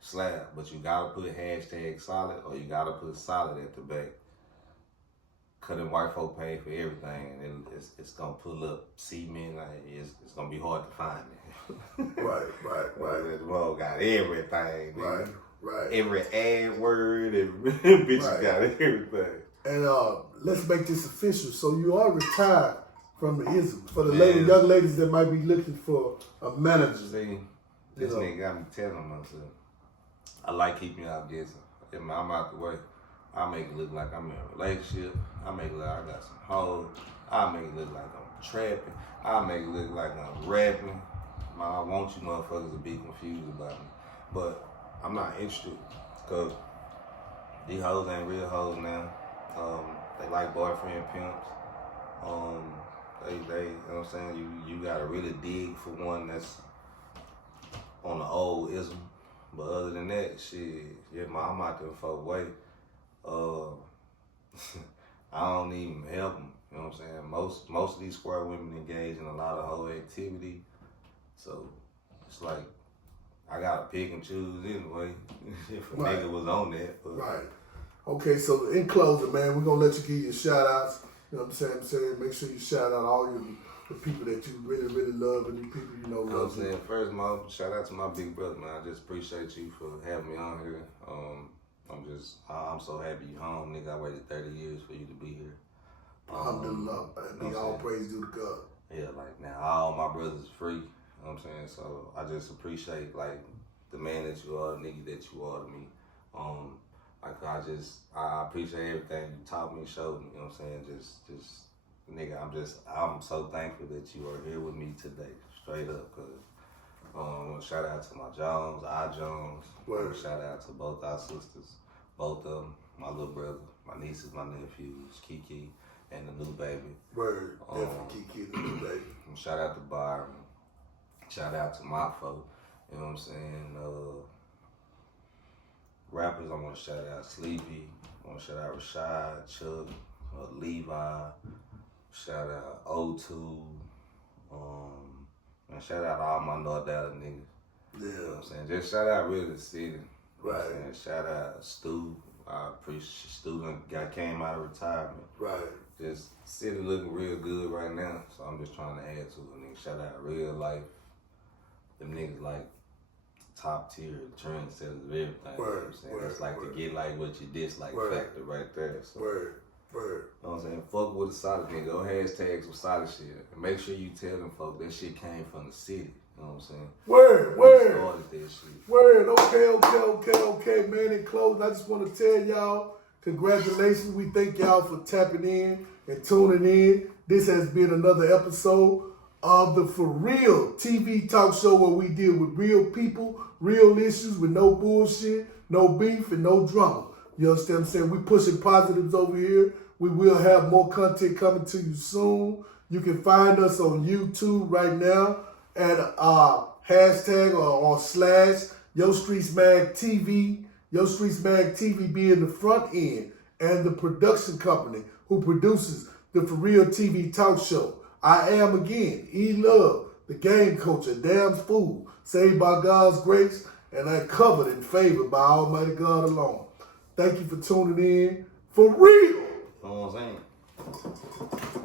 Slab, but you gotta put #solid or you gotta put solid at the back. Cutting white folk pay for everything, and it's gonna pull up cement. Like it's gonna be hard to find it. Right. This world got everything. Right. Every ad word, every bitch got everything. And let's make this official. So you are retired from the ism. For the young ladies that might be looking for a manager. See, this nigga got me telling myself, I like keeping y'all guessing. I'm out the way. I make it look like I'm in a relationship. I make it look like I got some hoes. I make it look like I'm trapping. I make it look like I'm rapping. I want you motherfuckers to be confused about me. But I'm not interested because these hoes ain't real hoes now. They like boyfriend pimps. They you know what I'm saying? You gotta really dig for one that's on the old ism. But other than that, shit, I'm out there for way. I don't even help them. You know what I'm saying? Most of these square women engage in a lot of whole activity. So it's like I gotta pick and choose anyway. If a nigga was on that. But. Right. Okay, so in closing, man, we're gonna let you give your shout outs. You know what I'm saying? Make sure you shout out all the people that you really, really love and the people you know love. You know what I'm saying? First of all, shout out to my big brother, man. I just appreciate you for having me on here. I'm so happy you home, nigga. I waited 30 years for you to be here. Alhamdulillah, man. All praise due to God. Yeah, like now all my brothers free. You know what I'm saying? So I just appreciate like the man that you are, the nigga that you are to me. I appreciate everything you taught me, showed me. You know what I'm saying? Just nigga, I'm so thankful that you are here with me today, straight up. Cause shout out to my Jones, Jones. Shout out to both our sisters, both of them, my little brother, my nieces, my nephews, Kiki, and the new baby. Word, definitely Kiki, the new baby. Shout out to Byron. Shout out to my folk. You know what I'm saying? Rappers, want to shout out Sleepy. I want to shout out Rashad, Chuck, Levi. Shout out O2. And shout out all my North Dallas niggas. Yeah. You know what I'm saying? Just shout out really the city. You know what I'm Right. saying? Shout out Stu. I appreciate Stu came out of retirement. Right. Just city looking real good right now. So I'm just trying to add to it, nigga. Shout out Real Life. Them niggas like top tier trendsetters of everything. You know what I'm saying? Word, It's like word. to get like what you dislike Word. factor right there. So Word. you know what I'm saying? Fuck with a solid nigga. Go hashtags with solid shit. And make sure you tell them folk that shit came from the city. You know what I'm saying? Word. We Word. started that shit. Word. Okay, man. In closing, I just want to tell y'all, congratulations. We thank y'all for tapping in and tuning in. This has been another episode of the For Real TV talk show where we deal with real people, real issues with no bullshit, no beef, and no drama. You understand what I'm saying? We pushing positives over here. We will have more content coming to you soon. You can find us on YouTube right now at hashtag or slash Yo Streets Mag TV. Yo Streets Mag TV being the front end and the production company who produces the For Real TV talk show. I am again E-Love, the game coach, a damn fool, saved by God's grace, and I covered and favored by Almighty God alone. Thank you for tuning in. For real. You know what I'm saying?